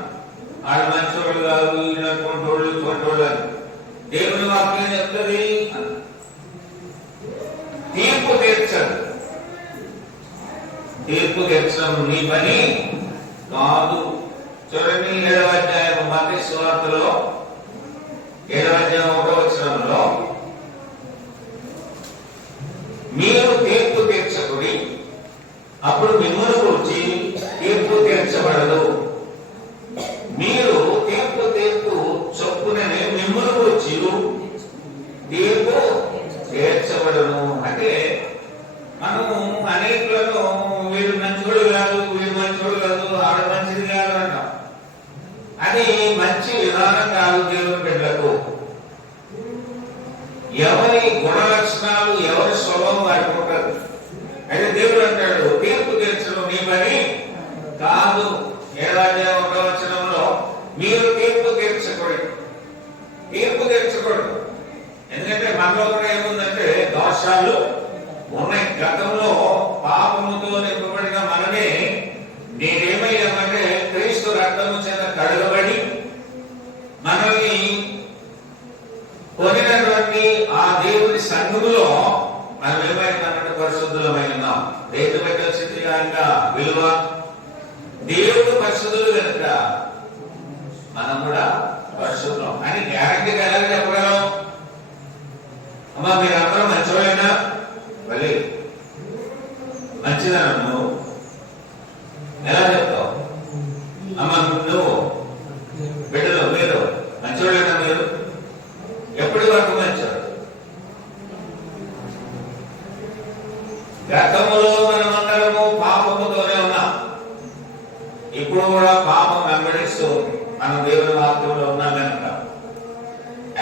వాళ్ళు మంచోళ్ళు కాదు, ఈయన కొంటోళ్ళు కొంటోళ్ళు అని దేవుని వాక్యం చెప్తుంది. తీర్పు తీర్చదు. తీర్పు తీర్చడం నీ పని కాదు. చూడండి 7వ అధ్యాయం మత్తయి సువార్తలో 7వ అధ్యాయం 1వ వచనంలో, మీరు తీర్పు తీర్చకుడి, అప్పుడు మిమ్మల్ని గురించి తీర్పు తీర్చబడదు. మీరు తీర్పు చొప్పుననే మిమ్మల్ని గురించి తీర్పు తీర్చబడను. అంటే మనము అనేకులను వీడు మంచోడు కాదు, వీడు మంచోడు కాదు, ఆడ మంచిది కాదు అంటాం. అది మంచి విధానం కాదు. దేవుని బిడ్డలకు ఎవరి గుణ లక్షణాలు, ఎవరి స్వభావం వారికి ఉంటుంది. అయితే దేవుడు అంటాడు, తీర్పు తీర్చడం నీ పని కాదు. 7వ అధ్యాయం 1వ వచనంలో, మీరు తీర్పు తీర్చకూడదు. ఎందుకంటే మనలో కూడా ఏముందంటే దోషాలు ఉన్నాయి. గతంలో పాపముతో నింపబడిన మనమే నేనేమయ్యామంటే క్రీస్తు రక్తము చేత కడగబడి మనల్ని కొనినటువంటి ఆ దేవుని సంఘములో మనం ఏమైందన్నట్టు పరిశుద్ధులమై ఉన్నాం. దేని బట్టి వచ్చింది కనుక విలువ, దేవుడు పరిశుద్ధులు కనుక మనం కూడా పరిశుద్ధం అని గ్యారంటీగా ఎలా చెప్పగలం? అమ్మా మీరందరూ మంచివాళ్ళైనా మళ్ళీ మంచిదన నువ్వు ఎలా చెప్తావు? అమ్మ నువ్వు బిడ్డలు మీరు మంచివాళ్ళైనా? మీరు ఎప్పటి వరకు మంచివాడు? గతంలో మనమందరము పాపముతోనే ఉన్నాం. ఇప్పుడు కూడా పాపం వెంబడిస్తూ ఉంది. మనం దేవుని వాక్యంలో ఉన్నాం కనుక.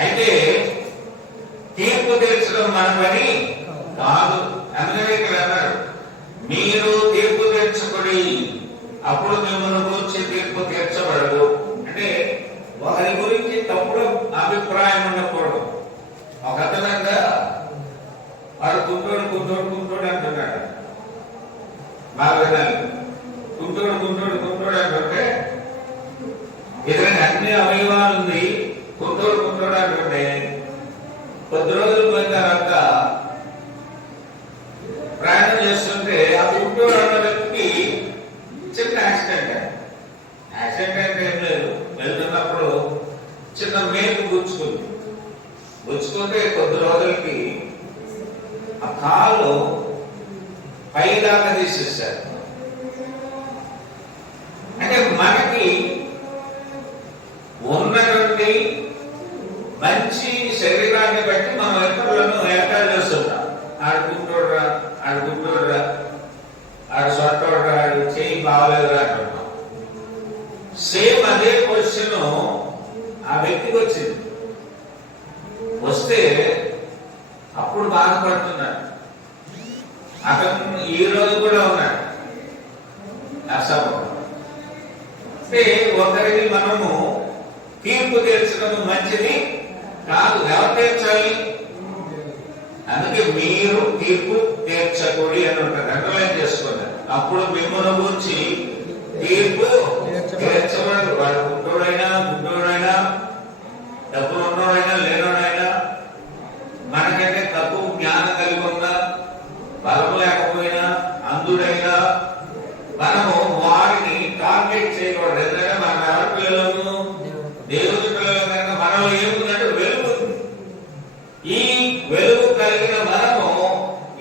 అయితే తీర్పు తీర్చడం మన పని కాదు. అందుకనే ఇక్కడ అన్నాడు, మీరు తీర్పు తీర్చుకుని అప్పుడు మిమ్మల్ని గురించి తీర్పు తీర్చబడదు. అంటే వారి గురించి తప్పుడు అభిప్రాయం ఉండకూడదు. ఒక అతనంగా వాడు కుంటోడు అంటున్నాడు. బాగా వినాలి. కుంటోడు అంటుంటే ఇతనికి అన్ని అవయవాలు ఉంది, కుంటోడు అంటుంటే కొద్ది రోజులు పోయిన తర్వాత ప్రయాణం చేస్తుంటే ఆ కుంటోడు అన్న వ్యక్తికి చిన్న యాక్సిడెంట్ అంటే ఏం లేదు, వెళ్తున్నప్పుడు చిన్న మేకు గుచ్చుకుంటే కొద్ది రోజులకి ఆ కాలు పైదాకా తీసేశారు. అంటే మనకి ఉన్నటువంటి మంచి శరీరాన్ని బట్టి మనం ఇతరులను ఏర్పాటు చేస్తుంటాం. ఆడుకుంటోడ్రా, ఆడుకుంటోడ్రా, ఆడు సొట్టోడ్రా, ఆడు చేయి బాగలేదురా అంటున్నాం. సేమ్ అదే క్వశ్చన్ ఆ వ్యక్తికి వచ్చింది. వస్తే అప్పుడు బాధపడుతున్నాడు. అతను ఈ రోజు కూడా ఉన్నాడు అసలు. అంటే ఒకరికి మనము తీర్పు తీర్చడం మంచిది కాదు. ఎవరు తీర్చాలి? అందుకే మీరు తీర్పు తీర్చకూడి అని ఉంటారు. అండర్లైన్ చేసుకోండి. అప్పుడు మిమ్మల్ని గురించి తీర్పు తీర్చబడదు. వాడు గుడ్డోడైనా గుడ్డోడైనా, డబ్బులు ఉన్నోడైనా లేనోడైనా, మనకంటే తక్కువ జ్ఞానం కలిగి ఉన్నా, బలం లేకపోయినా, అందుడైనా, మనము వారిని టార్గెట్ చేయకూడదు. ఎందుకంటే మనం ఎవరి పిల్లలను? దేవుని పిల్లలు కనుక మనలో ఏముందంటే వెలుగు. ఈ వెలుగు కలిగిన మనము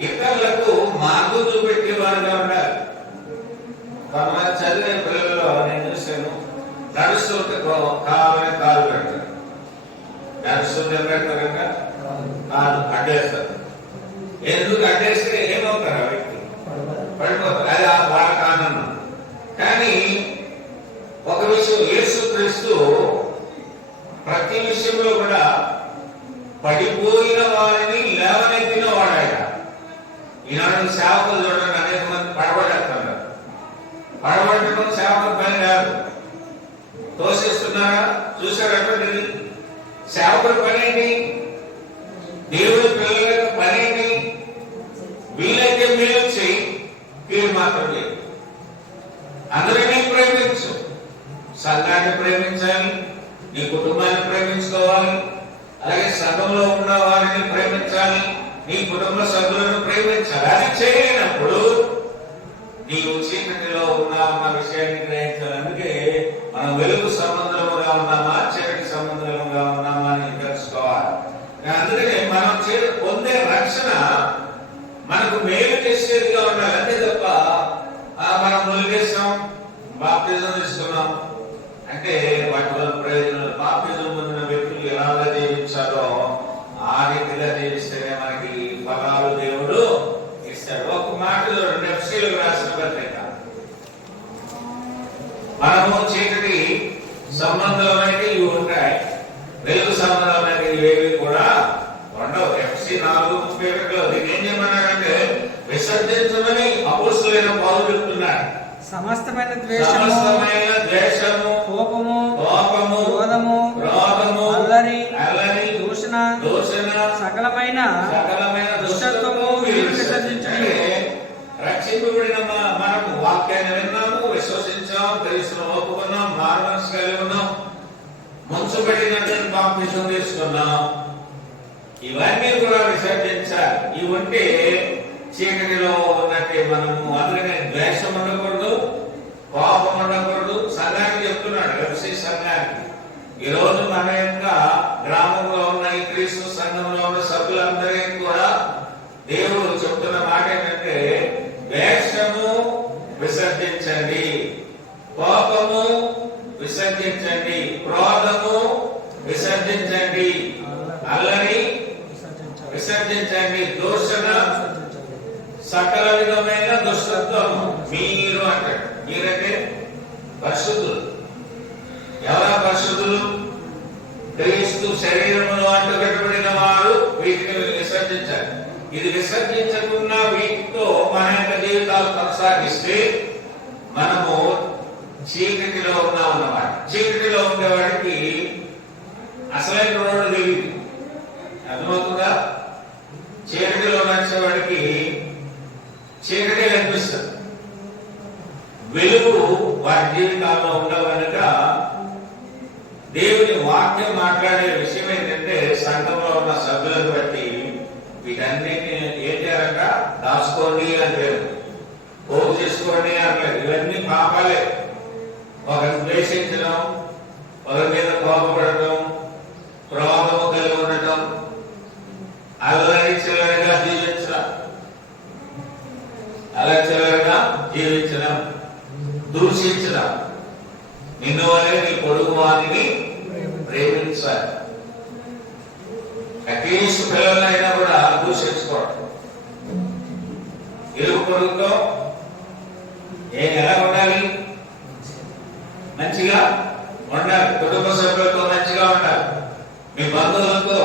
ఇతరులకు మార్గం చూపెట్టేవారుగా ఉండాలి. కొంతమంది చదివిన పిల్లల్లో నేను చూశాను, నడుస్తుంటే కావాలని కాలు పెడతారు. నడుస్తుంటే పెడతారంట, కాలు అడ్డేస్తారు. ఎందుకు అడ్డేస్తే ఏమవుతారు? ఆ వ్యక్తి పడిపోతారు. అది వాళ్ళకి ఆనందం. కానీ ఒక విషయం, యేసుక్రీస్తు ప్రతి విషయంలో కూడా పడిపోయిన వారిని లేవనెత్తిన వాడాయన. ఈనాడు సేవకులు చూడండి, అనేక మంది పడబడేస్తున్నారు. పడబడటం సేవకుల పని కాదు. తోసేస్తున్నారా? చూసారంటే సేవకుల పని ఏంటి? దేవుడి పిల్లల పని ఏంటి? వీలైతే మేలు చేయి, వీళ్ళు మాత్రం లేదు. అందరినీ ప్రేమించు. సంఘాన్ని ప్రేమించాలి, నీ కుటుంబాన్ని ప్రేమించుకోవాలి, అలాగే సంఘంలో ఉన్న వారిని ప్రేమించాలి, నీ కుటుంబ సభ్యులను ప్రేమించాలి. అది చేయలేనప్పుడు నీవు చీకటిలో ఉన్న విషయాన్ని గ్రహించాలి. అందుకే మనం వెలుగు సంబంధముగా ఉన్నామా, చీకటి సంబంధముగా ఉన్నామా అని తెలుసుకోవాలి. అందుకనే మనం పొందే రక్షణ మనకు మేలు చేసేదిగా ఉండాలి. అంతే తప్ప మనం మునిగేసాం, బాప్తిజం తీసుకున్నాం అంటే వాటి వల్ల ప్రయోజనాలు. బాప్తిజం పొందిన వ్యక్తులు ఎలాగా జీవించాలో ఆ రీతిగా జీవిస్తేనే మనకి ఫలాలు దేవుడు ఇస్తాడు. ఒక మాటలో ఎఫ్సీలకు రాసిన పత్రిక, మనము చీకటి సంబంధమైనవి ఇవి ఉంటాయి, వెలుగు సంబంధమైనవి ఇవేవి కూడా ఉండవు. ఎఫ్సీ 4:31లో దీన్ని ఏం చేయమన్నాడంటే విసర్జించమని అపోస్తలుడైన పౌలు చెప్తున్నాడు. సమస్తమైన ద్వేషము, కోపము, క్రోధము, అల్లరి, దూషణ, సకలమైన దుష్టత్వము విసర్జించండి. రక్షింపబడిన మనము వాక్యాన్ని విన్నాము, విశ్వసించాం, తెలుసును ఒప్పుకున్నాం, మారుమనసు కలిగి ఉన్నాం, ముంచబడినటువంటి బాప్తిజం తీసుకున్నాం. ఇవన్నీ కూడా విసర్జించాలి. ఇవి ఉంటే చీకటిలో ఉన్నట్టే మనము. అందుకనే ద్వేషం ఉండకూడదు, కోపం ఉండకూడదు. సంఘానికి చెప్తున్నాడు, ఎఫ్సీ సంఘానికి. ఈ రోజు మన యొక్క గ్రామంలో ఉన్న ఈ క్రీస్తు సంఘంలో ఉన్న సభ్యులందరికీ కూడా దేవుడు చెప్తున్న మాట ఏంటంటే ద్వేషము విసర్జించండి, కోపము విసర్జించండి, క్రోధము విసర్జించండి, అల్లరి విసర్జించండి, దూషణ, సకల విధమైన దుష్టత్వం. మీరు అంటాడు. మీరంటే పరిశుద్ధులు. ఎవరా పరిశుద్ధులు? క్రీస్తు శరీరములో అంటుకట్టబడిన వారు వీటిని విసర్జించాలి. ఇది విసర్జించకుండా వీటితో మన యొక్క జీవితాలు కొనసాగిస్తే మనము చీకటిలో ఉన్నామన్నమాట. చీకటిలో ఉండేవాడికి అసలైన రోడ్డు తెలియదు. అర్థమవుతుందా? చీకటిలో నడిచేవాడికి చీకటి కనిపిస్తుంది. వెలుగు వారి జీవితాల్లో ఉండవు కనుక దేవుని వాక్యం మాట్లాడే విషయం ఏంటంటే సంఘంలో ఉన్న సభ్యులను బట్టి వీటన్నిటిని ఏం చేయాలంట? దాచుకోండి అంటే పోగు చేసుకోండి అనలేదు. ఇవన్నీ పాపాలే. ఒకరిని ద్వేషించడం, ఒకరి మీద కోపపడటం, క్రోధము కలిగి ఉండటం, అల్లరి చిల్లరగా జీవించడం, అలచలగా జీవించడం, దూషించడం, నిన్ను వలె నీ పొరుగు వారిని ప్రేమించాలి. అట్లీస్ట్ పిల్లలైనా కూడా దూషించుకోవడం. పొరుగుతో ఎలా ఉండాలి? మంచిగా ఉండాలి. కుటుంబ సభ్యులతో మంచిగా ఉండాలి. మీ బంధువులతో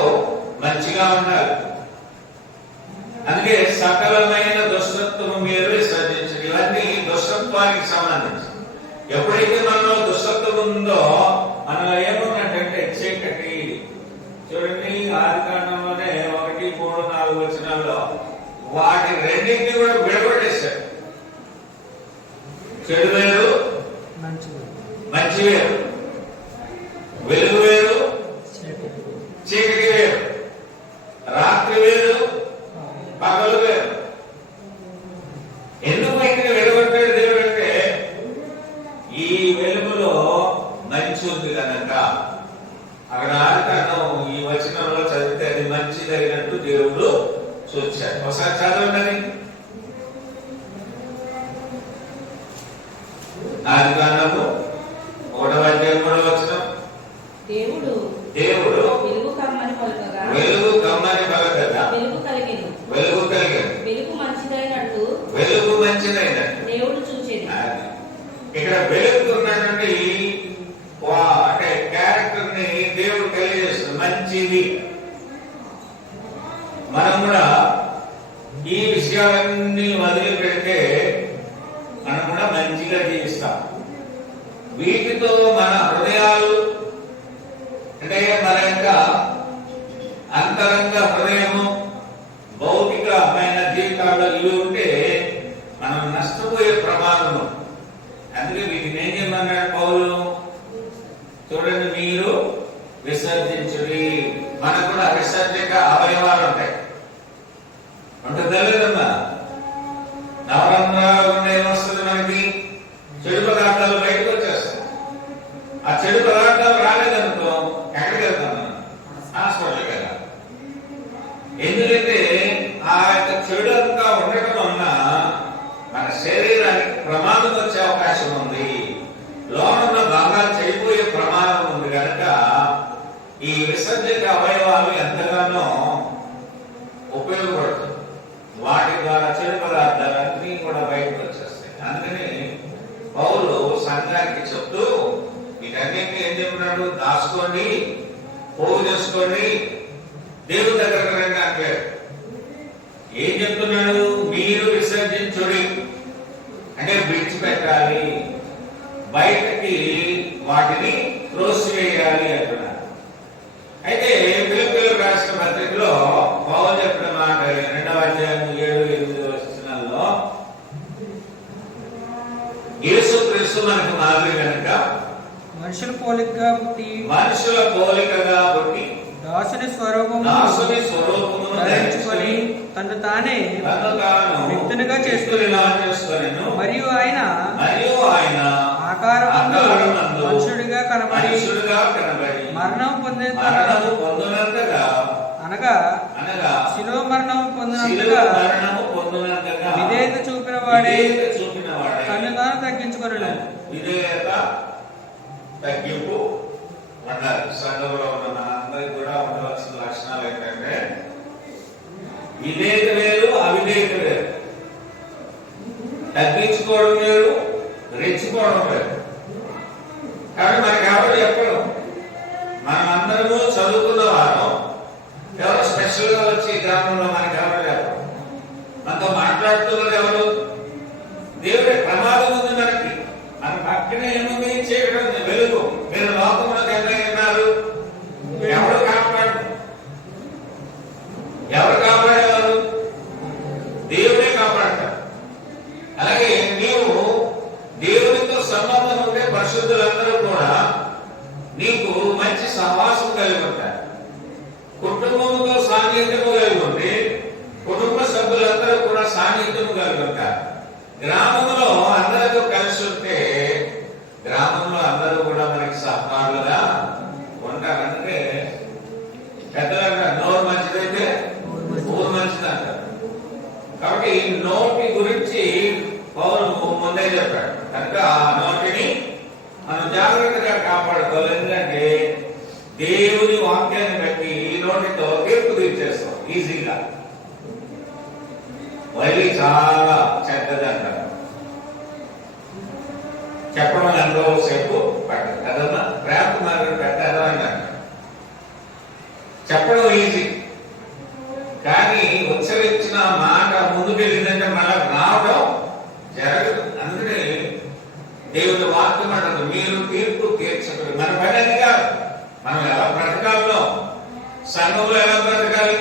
మంచిగా ఉండాలి. అందుకే సకలమైన దుష్టత్వము మీరు విసర్జించండి. ఇవన్నీ దుష్టత్వానికి సంబంధించి. ఎప్పుడైతే మనలో దుష్టత్వం ఉందో మనలో ఏమున్నట్టంటే చీకటి. చూడండి, ఆదికాండంలోనే 1, 3, 4 వచనాల్లో వాటి రెండింటిని కూడా విడగొట్టేశారు. చెడు వేరు, మంచి వేరు, వెలుగు వేరు, చీకటి వేరు, రాత్రి వేరు, పగలు వేరు. ఎందుకు వీటిని విడగొట్టాడు దేవుడు అంటే ఈ వెలుగులో మంచి ఉంది కనుక. అక్కడ ఆదికాండం ఈ వచనంలో చదివితే అది మంచి జరిగినట్టు దేవుడు చూచాడు. ఒకసారి చదవండి. ఆదికాండము 1వ అధ్యాయం 3వ వచనం. దేవుడు వెలుగు కమ్మని పలకగా వెలుగు కలిగెను. వెలుగు మంచిదైనట్టు దేవుడు చూచెను. ఇక్కడ వెలుగుతున్నటువంటి అంటే క్యారెక్టర్ ని దేవుడు తెలియజేస్తుంది. మంచిది. మనం కూడా ఈ విషయాలన్నీ వదిలిపెడితే మనం కూడా మంచిగా జీవిస్తాం. వీటితో మన హృదయాలు అంటే మన యొక్క అంతరంగ హృదయము భౌతికమైన జీవితాల్లో ఇవి ఉంటే మనం నష్టపోయే ప్రమాదము. అందుకే వీటిని ఏం చేయమన్నాడు పౌలు? చూడండి, మీరు విసర్జించుడి. మనకు కూడా విసర్జక అవయవాలు ఉంటాయి. ఉంటుంది లేదమ్మా? నవరంధ్రాలు ఉండే ఏమొస్తుంది మనకి? చెడు పదార్థాలు బయటకు వచ్చేస్తాయి. ఆ చెడు పదార్థాలు రాలేదనుకో ఎక్కడికి వెళ్తాం? మనం హాస్పిటల్కి వెళ్ళాలి. ఎందుకంటే ఆ యొక్క చెడు అంతా ఉండటం వలన మన శరీరానికి ప్రమాదం వచ్చే అవకాశం ఉంది. లోనున్న భాగాలు చెడిపోయే ప్రమాదం ఉంది కనుక ఈ విసర్జక అవయవాలు ఎంతగానో ఉపయోగపడుతుంది. వాటి ద్వారా చెడు పదార్థాలన్నీ కూడా బయటకు వచ్చేస్తాయి. అందుకని పౌలు సంఘానికి చెప్తూ వీటన్నింటినీ ఏం చెప్తున్నాడు? దాచుకోండి, పోగు చేసుకోండి, దేవుని దగ్గరకు రండి అంటే ఏం చెప్తున్నాడు? మీరు విసర్జించుడి అంటే విడిచిపెట్టాలి, బయటకి వాటిని త్రోసివేయాలి అంటున్నాడు. అయితే ఫిలిప్పీయులకు రాసిన పత్రికలో పౌలు చెప్పిన మాట 2వ అధ్యాయం 7, 8 వచనాల్లో యేసుక్రీస్తు మనకు మాదిరి కనుక మనుషుల పోలికగా పుట్టి దాసుని స్వరూపమును ధరించుకొని తను తానే వ్యక్తునిగా చేసుకుని మరియు ఆయన ఆకారమందు మనుషుడిగా కనబడి మరణం పొందినంతగా అనగా శిలువ మరణం పొందినంతగా విధేయత చూపిన వాడే తను తాను తగ్గించుకొనను. తగ్గింపు ఉండాలి. సంఘంలో ఉన్న మనందరికి కూడా ఉండవలసిన లక్షణాలు ఏంటంటే విధేయత వేరు, అవిధేయత వేరు. తగ్గించుకోవడం వేరు, రెచ్చిపోవడం వేరు. కాబట్టి మనకి ఎవరు చెప్పడం? మనం అందరము చదువుకున్న వారు. ఎవరు స్పెషల్ గా వచ్చి గ్రామంలో మనకి ఎవరు చెప్పడం? మనతో మాట్లాడుతున్నది ఎవరు? దేవుడే. ప్రమాదం ఉంది మనకి. మన పక్కనే ఏముంది? చేయడం వెలుగు. మీరు లోకంలోకి ఎంతైనారు? ఎవరు కాపాడేవారు? దేవుడే కాపాడతారు. అలాగే నీవు దేవునితో సంబంధం ఉంటే పరిశుద్ధులందరూ కూడా నీకు మంచి సహవాసం కలిగి ఉంటారు. కుటుంబంతో సాన్నిధ్యము కలిగి ఉంటే కుటుంబ సభ్యులందరూ కూడా సాన్నిధ్యము కలిగి ఉంటారు. గ్రామంలో అందరితో కలిసి ఉంటే గ్రామంలో అందరూ కూడా మనకి సహకారులుగా ఉంటారు. అంటే పెద్దలంటే నోరు మంచిదైతే ఊరు మంచిది అంటారు. కాబట్టి నోటి గురించి పౌలు ముందే చెప్పాడు కనుక ఆ నోటిని మనం జాగ్రత్తగా కాపాడుకోవాలి. ఎందుకంటే దేవుని వాక్యాన్ని బట్టి ఈ నోటితో తీర్పు తీర్చేస్తాం ఈజీగా. వైలి చాలా చెప్పడం ఎంతో సేపు పట్టదు కదమ్మా. ర్యాంప్ మార్గం పెట్టారు అన్నారు. చెప్పడం ఈజీ, కానీ ఉచ్చరించిన మాట ముందుకు వెళ్ళిందంటే మళ్ళా రావడం జరగదు. అందుకని దేవుని వాక్యం అంటారు, మీరు తీర్పు తీర్చకూడదు. మన పని అది కాదు. మనం ఎలా బ్రతకాలో, సంఘంలో ఎలా బ్రతకాలి,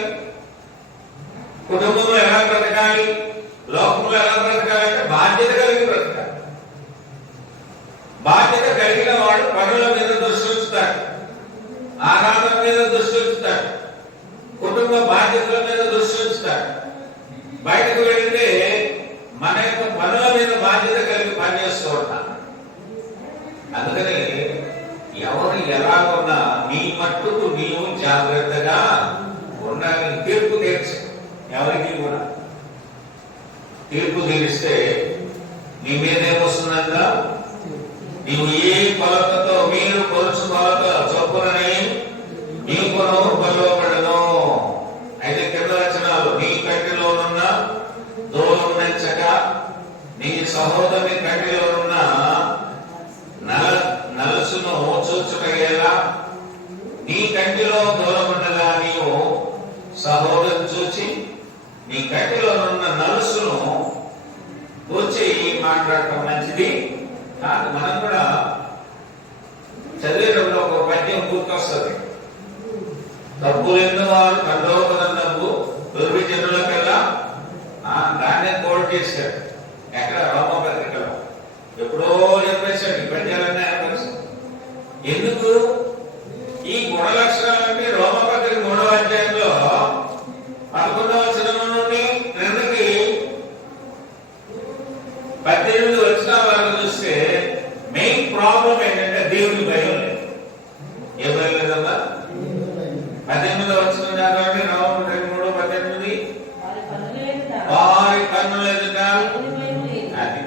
కుటుంబంలో ఎలా బ్రతకాలి, లోకంలో ఎలా బ్రతకాలి అంటే బాధ్యత కలిగి బ్రతకాలి. బాధ్యత కలిగిన వాడు పనుల మీద దృష్టి ఉంచుతాడు, ఆరాధన మీద దృష్టి ఉంచుతాడు, కుటుంబ బాధ్యతల మీద దృష్టి ఉంచుతాడు. బయటకు వెళితే మన యొక్క పనుల మీద బాధ్యత కలిగి పనిచేస్తూ ఉంటాం. అందుకని ఎవరు ఎలా ఉన్నా నీ మట్టుకు నీవు జాగ్రత్తగా ఉండాలి. తీర్పు తీర్చు, ఎవరికి కూడా తీర్పు తీరిస్తే నీ మీదేమొస్తుందంట, నీవు ఏ కొలతతో మీరు కొలుచు కొలత చొప్పునని నీకును కొలవబడను. అయితే కింద వచనాలు, నీ కంటిలోనున్న దూరం నెచ్చక నీ సహోదరుని కంటిలోనున్న నలుసును చూచుటయేలా, నీ కంటిలో దూరం ఉండగా నీవు సహోదరుని చూచి నీ కంటిలోనున్న నలుసును వచ్చి మాట్లాడటం మంచిది కాదు. మనం కూడా చదివేటప్పుడు ఒక పద్యం గుర్తొస్తుంది, డబ్బు లేని వారు కండోపదన్నబ్బు దుర్విజనులకల్లా. దాన్నే కోడ్ చేశాడు ఎక్కడ, రోమపత్రికలో ఎప్పుడో చెప్పేశాడు. ఈ పద్యాలన్నీ ఏర్పరిచాడు. ఎందుకు ఈ గుణ లక్షణాలన్నీ రోమపత్రిక 3వ అధ్యాయంలో 11వ వచనం నుండి 2కి 18 వచనాల వరకు చూస్తే మెయిన్ ప్రాబ్లం ఏంటంటే దేవుని భయం లేదు. ఏ భయం లేదమ్మా? 18వ వచనం చదవండి, రోమపత్రిక 3:18. వారి కన్నుల ఎదుట అది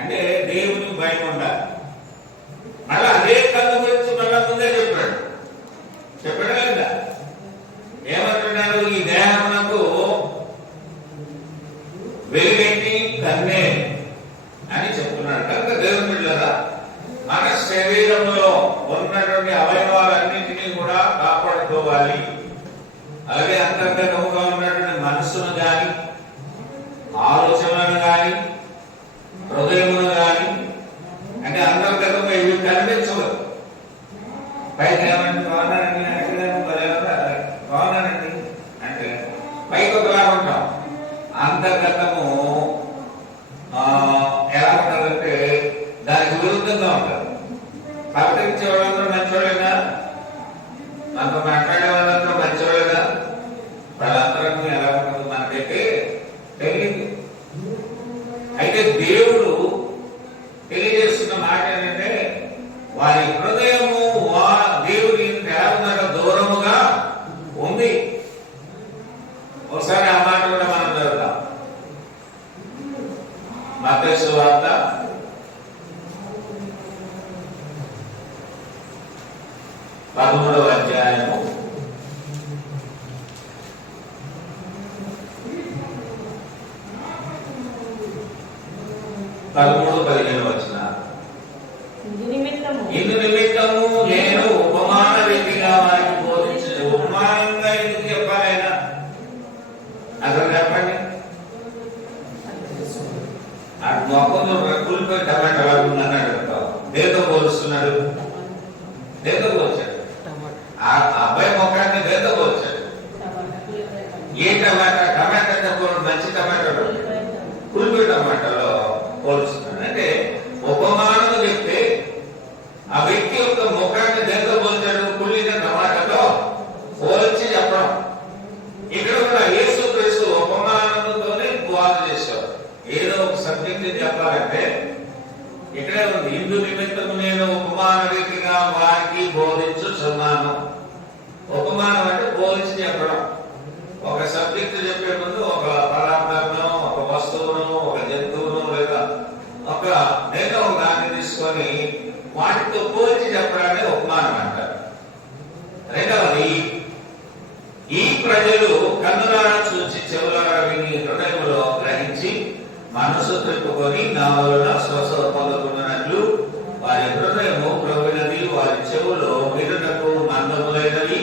అంటే దేవుని భయం ఉండాలి. మళ్ళా అదే కన్ను గురించి మళ్ళా ముందే చెప్పాడు లేదా? ఏమంటున్నాడు? ఈ దేహమునకు వెలుగేంటి? కన్నే అని చెప్తున్నాడు. కనుక దేవుని బిడ్డలారా, మన శరీరంలో ఉన్నటువంటి అవయవాలన్నింటినీ కూడా కాపాడుకోవాలి. అలాగే అంతర్గతముగా ఉన్నటువంటి మనస్సును గాని, ఆలోచనలను గాని, హృదయమును గాని, అంటే అంతర్గతంగా ఇవి కనిపించవు. పైకి ఏమంటే బాగున్నానండి, బాగున్నానండి అంటే పైకి ఒకలా ఉంటాం. అంతర్గతము ఎలా ఉంటుందంటే దానికి విరుద్ధంగా ఉంటుంది. పలకరించే వాళ్ళందరూ మంచివాళ్ళేనా? మనతో మాట్లాడే వాళ్ళందరూ మంచివాళ్ళేనా? వాళ్ళందరూ ఎలా ఉంటుంది మనకైతే తెలియదు. అయితే దేవుడు తెలియజేస్తున్న మాట ఏంటంటే వారి హృదయము దేవుడి ఎలా దూరముగా ఉంది. ఒకసారి ఆ మాట కూడా మనం చదువుతాం. మత్తయి సువార్త 13వ అధ్యాయము 13-15 వచనాలు. ఇందు నిమిత్తము నేను ఉపమాన రీతిగా వారికి బోధించను. ఉపమానంగా ఎందుకు చెప్పాలైనా అసలు చెప్పండి. ఆ మొక్కలు కూలిపోయి టమాటా అన్నాడు, దేంతో పోలుస్తున్నాడు? దేంతో పోల్చాడు? ఆ అబ్బాయి మొక్కని దేంతో పోల్చాడు? ఏ టమాటా? టమాటా మంచి టమాటాలు కూలిపోయి టమాటాలో పోలుస్తున్నాడు. అంటే ఉపమానం చెప్తే ఆ వ్యక్తి యొక్క ముఖాన్ని దేంతో పోల్చాడు? కుళ్ళిన టమాటాతో పోల్చి చెప్పడం. ఇక్కడ కూడా యేసు క్రీస్తు ఉపమానంతోనే బోధ చేశాడు. ఏదో ఒక సబ్జెక్ట్ చెప్పాలంటే ఇక్కడే ఉంది, ఇందు నిమిత్తము నేను ఉపమాన రీతిగా వారికి బోధించుచున్నాను. ఉపమానం అంటే బోధించి చెప్పడం. ఒక సబ్జెక్ట్ చెప్పే ముందు ఒక పదార్థాలను, ఒక వస్తువును, ఒక జంతువును లేదా ఒక ఏదో ఒక దాన్ని తీసుకొని వాటితో పోల్చి చెప్పడాన్ని ఉపమానం అంటారు. రెండవది, ఈ ప్రజలు కన్నులారా చూచి చెవులారా విని హృదయంలో గ్రహించి మనసు తిప్పుకొని నా వలన స్వస్థత పొందుకున్నట్లు వారి హృదయము ప్రవీణది, వారి చెవులు వినుటకు మందములైనవి,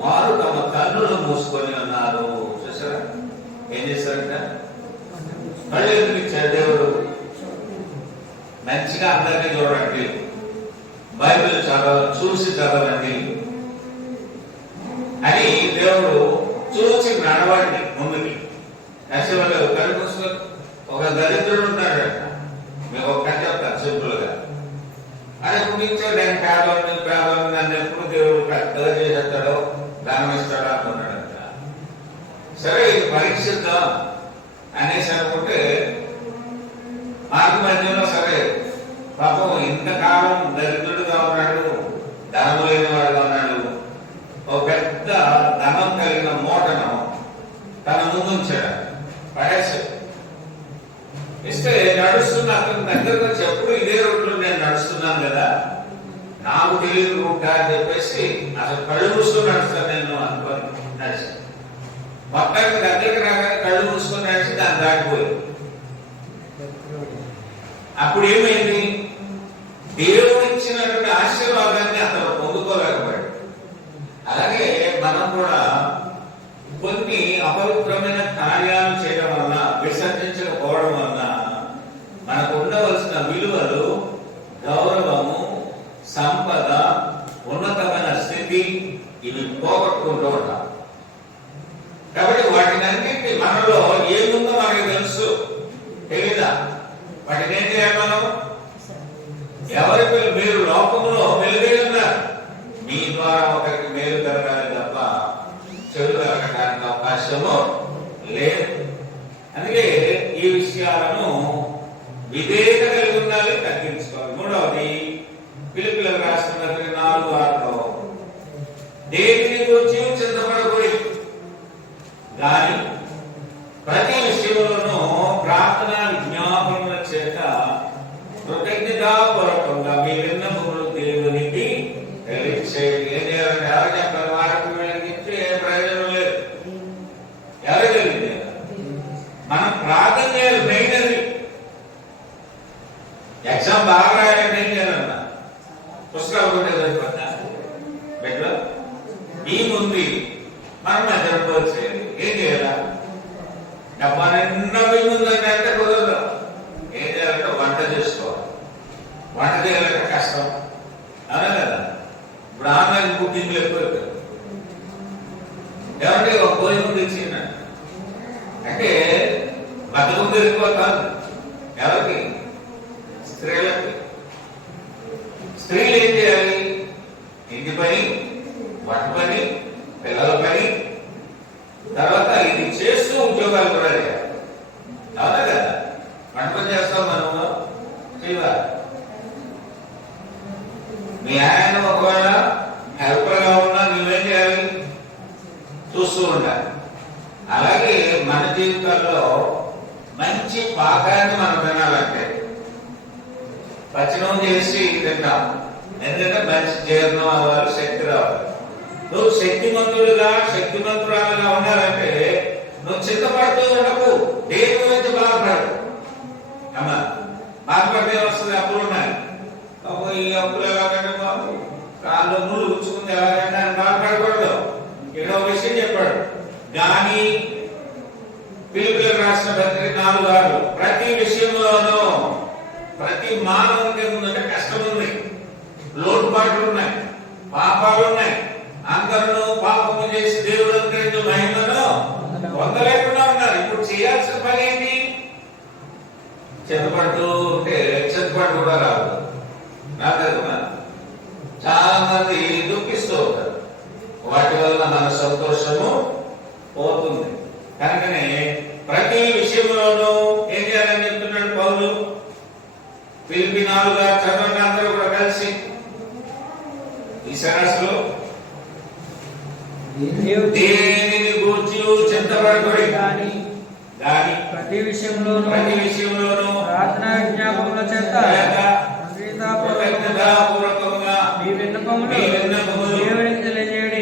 వారు తమ కన్నులు మూసుకొని ఉన్నారు. చూసారా ఏం చేశారంట? మళ్ళీ ఎందుకు ఇచ్చారు దేవుడు? మంచిగా అందరినీ చూడండి, బైబిల్ చూసి చదవండి అని దేవుడు చూసి నడవండి ముందుకి. కష్టంలో కనుకొస్తూ ఒక దరిద్రుడు ఉన్నాడు. మేము ఒక కథ చెప్తాను సింపుల్ గా. అది కుదించో నేను పేదవాడిని నన్ను ఎప్పుడు దేవుడు పెద్దగా చేసేస్తాడో ధనం ఇస్తాడో అనుకున్నాడంట. సరే ఇది పరీక్షిద్దాం అనేసి అనుకుంటే మార్గ మధ్యలో సరే పాపం ఇంతకాలం దరిద్రుడుగా ఉన్నాడు, ధనం లేని వాడుగా ఉన్నాడు. ఒక పెద్ద ధనం కలిగిన మూటను తన ముందుంచాడు, పడేశాడు. ఇస్తే నడుస్తున్న అతని దగ్గరకు వచ్చి ఎప్పుడు ఇదే రోడ్లో నేను నడుస్తున్నాను కదా, నాకు తెలియదు రూట్ అని చెప్పేసి అసలు కళ్ళు మూసుకొని నడుస్తాను నేను అనుకోని నడిచాను. మొత్తానికి దగ్గరికి రాగానే కళ్ళు మూసుకొని నడిచి దాన్ని దాటిపోయింది. అప్పుడు ఏమైంది? దేవుడు ఇచ్చినటువంటి ఆశీర్వాదాన్ని అతను పొందుకోలేకపోయాడు. అలాగే మనం కూడా కొన్ని అపవిత్రమైన కార్యాలు చేయడం వలన, విసర్జించకపోవడం వలన మనకు ఉండవలసిన విలువలు, గౌరవము, సంపద, ఉన్నతమైన స్థితి ఇవి పోగొట్టుకుంటూ ఉంటాం. కాబట్టి వాటిని అన్నింటి మనలో ఏముందో మనకు తెలుసు, తెలీదా? వాటిని ఏం చేయాలి మనం? ఎవరికి మీరు లోకంలో వెలుగై ఉన్నారు, మీ ద్వారా ఒకరికి మేలు జరగాలి తప్ప చెడు జరగడానికి అవకాశము లేదు. అందుకే ఈ విషయాలను విధేయత కలిగి ఉండాలి, తగ్గించుకోవాలి. మూడవది పిలుపులకు రాసిన 4:6 దేనిని గురించి చింతపడకూడదు కానీ ప్రతి విషయంలోనూ ప్రార్థన విజ్ఞాపనల చేత కృతజ్ఞతాపూర్వకంగా మీ విన్నపములు దేవునికి తెలియచేయండి. ఏం చేయాలంటే ఎవరు చెప్పాలి? వారికి వెళ్ళించి ఏ ప్రయోజనం లేదు. ఎవరు తెలియదు? మనం ప్రార్థన చేయాలి. మెయిన్ అది. ఎగ్జామ్ బాగా రాయాలంటే ఏం చేయాలన్నా? పుస్తకాలు కొట్టే సరిపోతా బెట్లో ఈ ముందు మనం మధ్యలో చేయాలి. ఏం చేయాలా? డబ్బా నిండా పోయి ముందంటే కుదరదు. ఏం చేయాలంటే వంట చేసుకోవాలి. వంట చేయాలంటే కష్టం, అవునా కదా? ఇప్పుడు ఆన్లైన్ బుకింగ్లు ఎక్కువ. ఏమంటే ఒక భోజనం తెచ్చిండ అంటే బతుకు తెలిసిపోతాను. ఎవరికి? స్త్రీలకి. స్త్రీలు ఏం చేయాలి? ఇంటి పని, వంట పని, పిల్లల పని, తర్వాత ఇది చేస్తూ ఉద్యోగాలు కూడా చేయాలి, అవునా కదా? వంట పని చేస్తాం మనము, చేయవా? మీ ఆయన ఒకవేళ హెల్పర్గా ఉన్నా నువ్వేం చేయాలి? చూస్తూ ఉండాలి. అలాగే మన జీవితాల్లో మంచి పాకాన్ని మనం తినాలంటే పచ్చనం చేసి తింటాం. ఎందుకంటే మంచి జీర్ణం అవ్వాలి, శక్తి రావాలి. నువ్వు శక్తిమంతురాలుగా ఉండాలంటే నువ్వు చింతపడుతూ ఉండకు, దేని గురించి బాధపడదు. అమ్మా బాధపడితే వస్తుంది, అప్పులు ఉన్నాయి. ఈ అప్పులు ఎలాగంటే బాబు కాళ్ళు ముళ్ళు ఉంచుకుంది ఎలాగంటే అని బాధపడకూడదు. ఏదో విషయం చెప్పాడు. కానీ పిలుపులకు రాసిన పత్రిక 4:6 ప్రతి విషయంలోనూ ప్రతి మానవునికి ముందంటే కష్టం ఉంది, లోటుపాట్లు ఉన్నాయి, పాపాలు ఉన్నాయి. అందరూ పాపము చేసి దేవుడు అనుగ్రహించిన మహిమను పొందలేకుండా ఉన్నారు. ఇప్పుడు చేయాల్సిన పని ఏంటి? చింతపడుతూ ఉంటే చింతపడు కూడా రాదు. నాకన్నా చాలా మంది దుఃఖిస్తూ ఉంటారు. వాటి వల్ల మన సంతోషము పోతుంది. కనుకనే ప్రతి విషయంలోనూ ఏం చేయాలని చెప్తున్నాడు పౌలు? ఫిలిప్పీ 4:6 చదవండి అందరూ కూడా కలిసి. ఈ సరస్సులో దేనిని గూర్చి చింతపడకూడదు కానీ ప్రతి విషయంలోనూ ప్రార్థన విజ్ఞాపనల చేత కృతజ్ఞతాపూర్వకంగా మీ విన్నపములు దేవునికి తెలియజేయండి.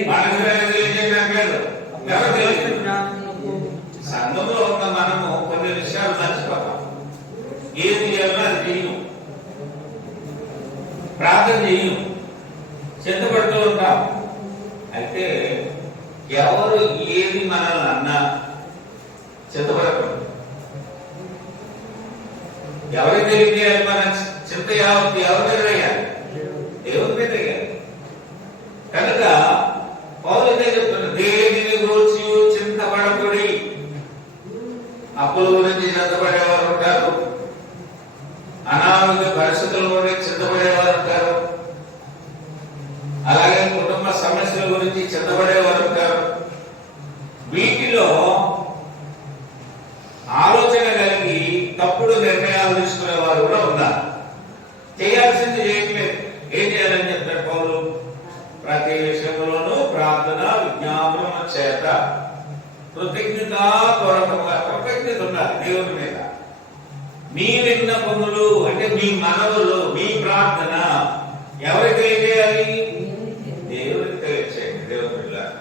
సంఘంలో ఉన్న మనము కొన్ని విషయాలు మర్చిపోతాం. ఏది చేయాలో అది తెలియదు. ప్రార్థన చెయ్యం, చింతపడుతూ ఉంటాం. అయితే ఎవరు ఏది మనల్ని అన్నా చింతపడకూడదు. ఎవరికి తెలియజేయాలి? మన చింత యావత్తు ఎవరి మీద వేయాలి? దేవుని మీద వేయాలి. కనుక పౌలుదే చెప్తున్నారు, దేనిని గురించి చింతపడకుడి. అప్పుల గురించి చింతపడేవారు ఉంటారు, అనారోగ్య పరిస్థితుల గురించి చింతపడేవారు ఉంటారు, అలాగే కుటుంబ సమస్యల గురించి చింతపడేవారు ఉంటారు. వీటిలో ఆలోచన కలిగి తప్పుడు నిర్ణయాలు తీసుకునేవారు కూడా ఉన్నారు. చేయాల్సింది చేయట్లేదు. ఏం చేయాలని చెప్తారు పౌలు? ప్రతి విషయంలోనూ ప్రార్థన విజ్ఞాపన చేత కృతజ్ఞతాపూర్వకంగా కృతజ్ఞత ఉండాలి దేవుని మీద. మీ విన్నపములు అంటే మీ మనవులు, మీ ప్రార్థన ఎవరికి తెలియజేయాలి? దేవునికి తెలియచేయండి. దేవుని పిల్లలు,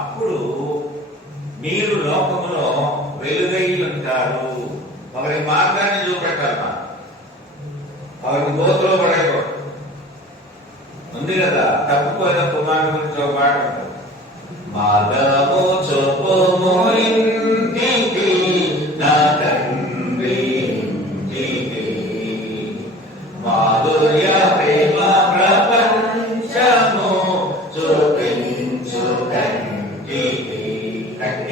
అప్పుడు మీరు లోకములో వెలుగై ఉంటారు. ఒకరి మార్గాన్ని చూపెట్టాలి, ఒకరికి గోతులో పడేయకూడదు. ఉంది కదా, తప్పిపోయిన కుమారుడు గురించి ఒక పాట ఉంటుంది. మార్గము చూపుము ఇంటికి నా తండ్రి ఇంటికి, మాధుర్య ప్రేమ ప్రపంచము చూపించు కంటికి.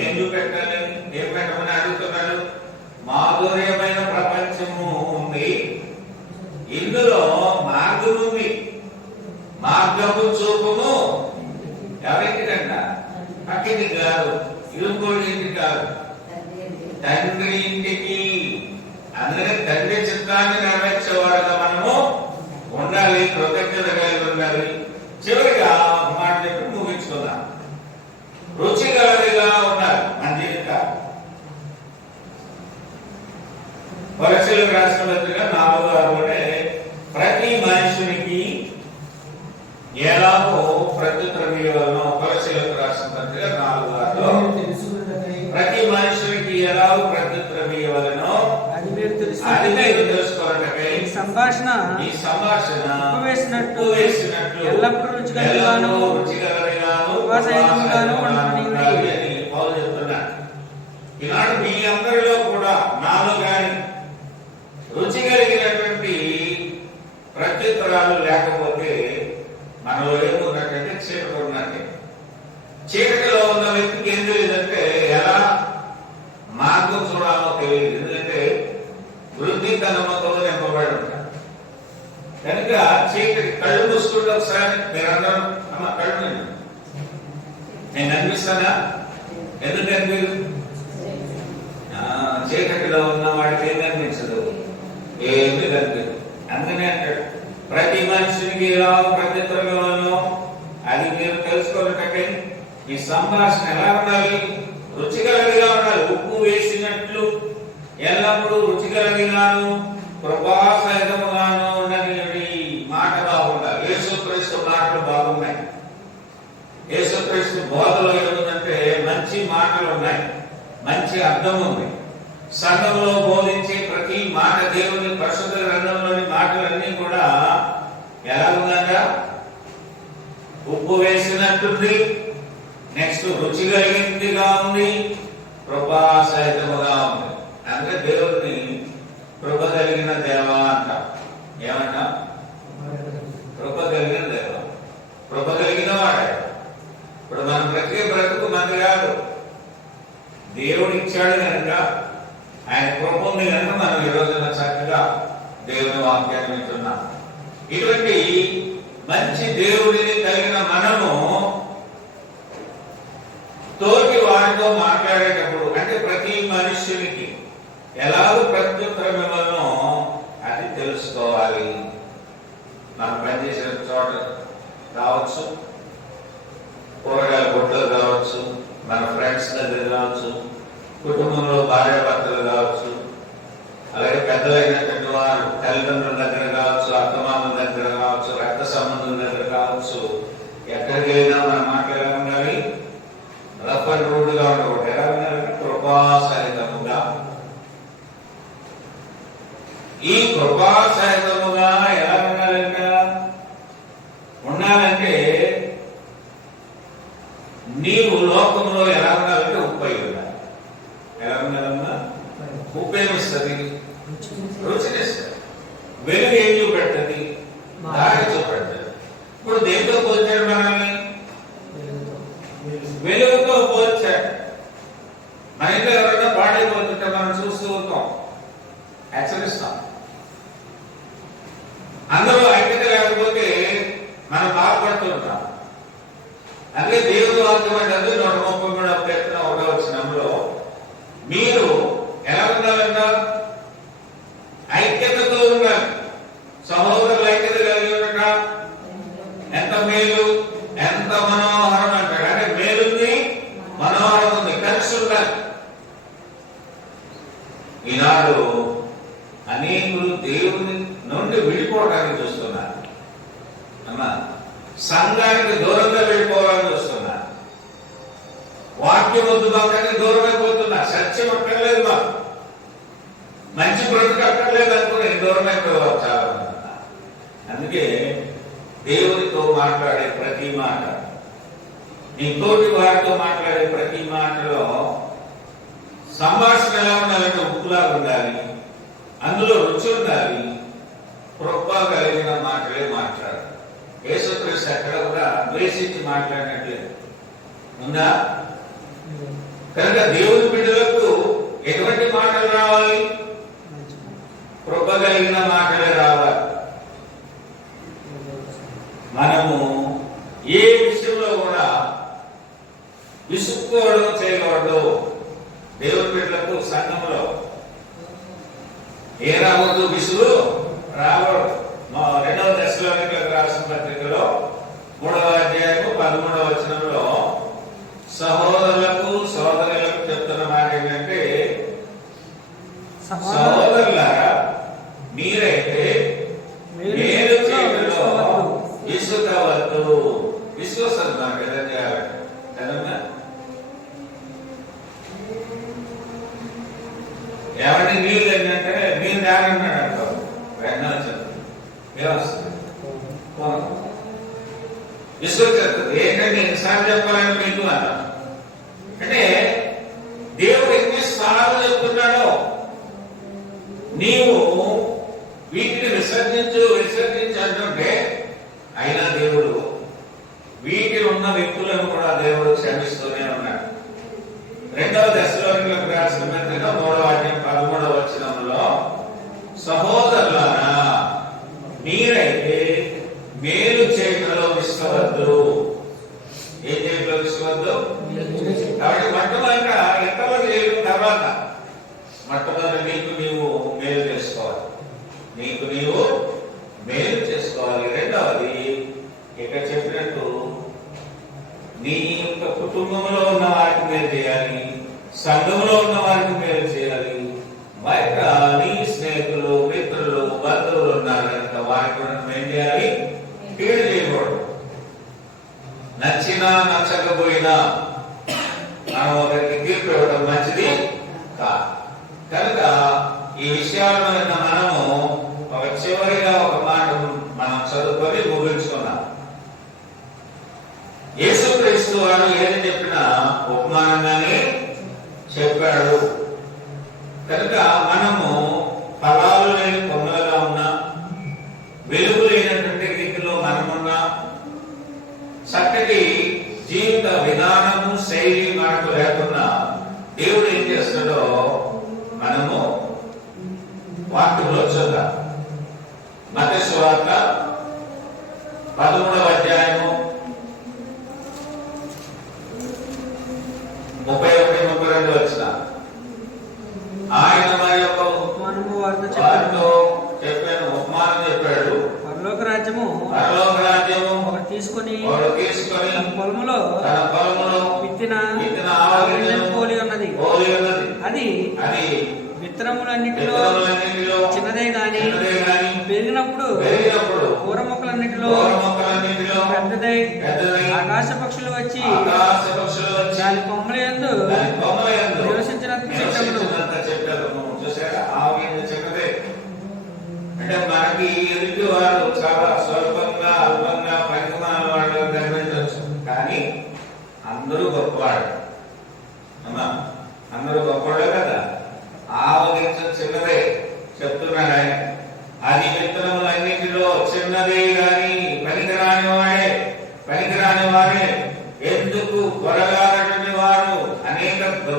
ఏం చూపెట్టాలి? ఏం పెట్టమని అడుగుతున్నాడు? మాధుర్యమైన ప్రపంచము ఉంది, ఇందులో మార్గం ఉంది. మార్గము చూపుము ఎవరింటికంట? పక్కింటి కాదు, ఇరుగోడి ఇంటికి కాదు, తండ్రి ఇంటికి. అందుకని తండ్రి చిత్తాన్ని నెరవేర్చేవాడుగా మనము ఉండాలి, కృతజ్ఞత కలిగి ఉండాలి. చివరిగా ఒక మాట చెప్పి ముగించుకుందాం. రుచిగలదిగా ఉండాలి మన జీవితాలు. పరీక్షలకు రాసిన పత్రిక 4:6 ప్రతి మనుషునికి ఎలాగో ప్రత్యుత్తరం ఇవ్వాలనో, పరీక్షలకు రాసిన పత్రిక 4:6 ప్రతి మనుషునికి ఎలాగో ప్రత్యుత్తరం ఇవ్వాలనో అది మీరు తెలుసుకోవాలంటే ఈ సంభాషణ వేసినట్టు ఎల్లప్పుడూ రుచిగలదిగాను ఉండాలి అని పౌలు చెప్తున్నాడు. ఈనాడు మీ అందరిలో కూడా, నాలో గాని రుచి కలిగినటువంటి ప్రత్యుత్తరాలు లేకపోతే మనలో ఏమున్నట్టంటే చీకటి ఉన్నట్టే. చీకటిలో ఉన్న వ్యక్తికి ఏం తెలియదంటే ఎలా మార్గం చూడాలో తెలియదు. ఎందుకంటే వృద్ధి తన నమ్మకంలో నింపబడి ఉంటాడు. కనుక చీకటి కళ్ళు మూసుకుంటే ఒకసారి మీరందరూ అమ్మ కళ్ళు నేను అనిపిస్తానా? ఎందుకంటే చీకటిలో ఉన్న వాడికి ఏం కనిపించదు, ఏమి కనిపించదు. అందుకనే అంటాడు ప్రతి మనిషికి ఎలా ప్రత్యుత్తరంలో అది మీరు తెలుసుకోవాలంటే ఈ సంభాషణ ఎలా ఉండాలి? రుచికరంగా ఉండాలి. ఉప్పు వేసినట్లు ఎల్లప్పుడూ రుచికరంగాను కృపాసహితముగాను ఉన్నది మాట బాగుండాలి. యేసుక్రీస్తు మాటలు బాగున్నాయి. యేసుక్రీస్తు బోధలో ఏముందంటే మంచి మాటలు ఉన్నాయి, మంచి అర్థం ఉంది. సంఘంలో బోధించే ప్రతి మాట, దేవుని పరిశుద్ధ గ్రంథంలోని మాటలన్నీ కూడా ఎలా ఉందంట? ఉప్పు వేసినట్టుంది, నెక్స్ట్ రుచి కలిగిందిగా ఉంది, కృపా సహితముగా ఉంది. అంటే దేవుడిని కృప కలిగిన దేవ అంట. ఏమంట? కృప కలిగిన దేవ, కృప కలిగిన వాడే. ఇప్పుడు మన ప్రతి బ్రతుకు మంది కాదు, దేవుడు ఇచ్చాడు కనుక, ఆయన కృప ఉంది కనుక మనం ఈ రోజున చక్కగా దేవుని వాక్యాన్ని వింటున్నాం. ఇటువంటి మంచి దేవుడిని కలిగిన మనము తోటి వారితో మాట్లాడేటప్పుడు అంటే ప్రతి మనుష్యునికి ఎలాగో ప్రత్యుత్తరం ఇవ్వాలనో అది తెలుసుకోవాలి. మనం పనిచేసిన చోట కావచ్చు, కూరగాయల కొట్లు కావచ్చు, మన ఫ్రెండ్స్ దగ్గర కావచ్చు, కుటుంబంలో భార్యాభర్తలు కావచ్చు, అలాగే పెద్దలైనటువంటి వారు తల్లిదండ్రుల దగ్గర కావచ్చు, అత్తమామల దగ్గర కావచ్చు, రక్త సంబంధుల దగ్గర కావచ్చు, ఎక్కడికి వెళ్ళినా మన మాటలు ఎలా ఉండాలి? రఫ్ అండ్ రూడ్గా ఉండకూడదు. ఎలా ఉండాలి? కృపాసహితముగా. ఈ కృపాసహితముగా ఎలా ఉండాలంట? చేస్తుంది? రుచినిస్తుంది. వెలుగు ఏం చూపెడుతుంది? దారి చూపెడుతుంది. ఇప్పుడు దేంతో పోల్చాడు మనల్ని? వెలుగుతో పోల్చాడు. మన ఇంట్లో ఎవరైనా పాడైపోతుంటే మనం చూస్తూ ఉంటాం, హెచ్చరిస్తాం. అందులో ఐక్యత లేకపోతే మనం బాధపడుతూ ఉంటాం. అందుకే దేవుడు వాక్యం అంటే 133 మీరు ఎలా ఉండాలంట? ఐక్యతతో ఉండాలి. సహోదరుల ఐక్యత కలిగి ఉండట ఎంత మేలు, ఎంత మనోహరం అంటాడు. అంటే మేలుంది, మనోహరం ఉంది, కలిసి ఉండాలి. ఈనాడు అనేకులు దేవుని నుండి విడిపోవడానికి చూస్తున్నారు. అమ్మా, సంఘానికి దూరంగా వెళ్ళిపోవాలని చూస్తున్నారు. వాక్యం వద్దు మాకని దూరం అయిపోతున్నారు. సత్యం అక్కర్లేదు, మాకు మంచి బ్రతుకు అక్కర్లేదు అనుకుని దూరం అయిపోయేవారు చాలా మంది. అందుకే దేవునితో మాట్లాడే ప్రతి మాట, ఇంకోటి వారితో మాట్లాడే ప్రతి మాటలో సంభాషణ ఎలా ఉండాలంటే ఉప్పులాగా ఉండాలి, అందులో రుచి ఉండాలి, కృప కలిగిన మాటలే మాట్లాడాలి. యేసుక్రీస్తు అక్కడ కూడా ద్వేషించి మాట్లాడినట్లేదు ఉందా? కనుక దేవుని బిడ్డలకు ఎటువంటి మాటలు రావాలి? కృప కలిగిన మాటలే రావాలి. మనము ఏ విషయంలో కూడా విసుక్కోవడం చేయకూడదు. దేవుని బిడ్డలకు సంఘంలో ఏ రావద్దు? విసుగు రావద్దు. 2వ దశలోనికలకు రాసిన పత్రికలో 3వ అధ్యాయము 13వ వచనంలో సహోదరులకు సోదరులకు చెప్తున్న మాట ఏంటంటే, సహోదరులారా మీరైతే మేలు చేయడంలో విసుగవద్దు. విశ్వాసం నాకు ఏదైనా చేయాలంటే కదమ్మా. ఎవరిని నీళ్ళు ఏంటంటే మీరు దాగన్నాడు అంటారు. వెంటనే చెప్తుంది ఏమొస్తుంది? విశ్వం చెప్తుంది ఏంటంటే ఎన్నిసార్లు చెప్పాలని మీకు అన్నా. అంటే దేవుడు ఎన్నిసార్లు చెప్తున్నాడో నీవు వీటిని విసర్జించు అంటుంటే, అయినా దేవుడు వీటిలో ఉన్న వ్యక్తులను కూడా దేవుడు క్షమిస్తూనే ఉన్నాడు. 2వ దశలోనికలకు రాసిన పత్రిక 3వ అధ్యాయం 13వ వచనంలో సహోదరులారా మీరైతే మేలు చేయటంలో విసుగవద్దు. ఏం చేయటంలో విసుగవద్దు? కాబట్టి మొట్టమొదట ఇతరులకు చేయడం తర్వాత మొట్టమొదటి నీకు నీవు మేలు చేసుకోవాలి. నీకు నీవు మేలు చేసుకోవాలి. రెండవది ఇక చెప్పినట్టు నీ యొక్క కుటుంబంలో ఉన్న వారికి మేలు చేయాలి, సంఘంలో ఉన్న వారికి మేలు చేయాలి. బయట నీ స్నేహితులు, మిత్రులు, బంధువులు ఉన్నారు కనుక వారికి మనం ఏం చేయాలి? కీడు చేయకూడదు. నచ్చినా నచ్చకపోయినా మనం ఒకరికి తీర్పు ఇవ్వడం మంచిది కాదు. కనుక ఈ విషయాలను మనము ఒక చివరిగా ఒక మాట మనం చదువుకొని ముగించుకున్నాం. యేసుక్రీస్తు వారు ఏది చెప్పినా ఉపమానంగానే చెప్పాడు. కనుక మనము ఫలాలు లేని కొమ్మలుగా ఉన్నా, వెలుగు లేనటువంటి రీతిలో మనమున్నా, చక్కటి జీవిత విధానము శైలి మనకు లేకున్నా దేవుడు ఏం చేస్తాడో మనము వాక్యంలో చూద్దాం. మత్తయి సువార్త 13వ అధ్యాయము 31-32 వచనాలు. ఆయన వారి యొక్క వారితో చెప్పాను, ఉపమానం చెప్పాడు. పరలోక రాజ్యము ఒకడు తీసుకొని తన పొలములో విత్తిన ఆవగింజను పోలి ఉన్నది. అది విత్తనములన్నిటిలో చిన్నదే గాని పెరిగినప్పుడు కూర మొక్కలన్నిటిలో పెద్దదై ఆకాశ పక్షులు వచ్చి దాని కొమ్మల యందు నివసించినంత చెప్పారు. అంటే మనకి ఎదుటి వారు చాలా స్వల్పంగా, అల్పంగా, పరిమాణ వాళ్ళు కనిపించవచ్చు, కానీ అందరూ గొప్పవాడు. అమ్మా, అందరూ గొప్పవాడే కదా. ఆవగించ చిన్నదే,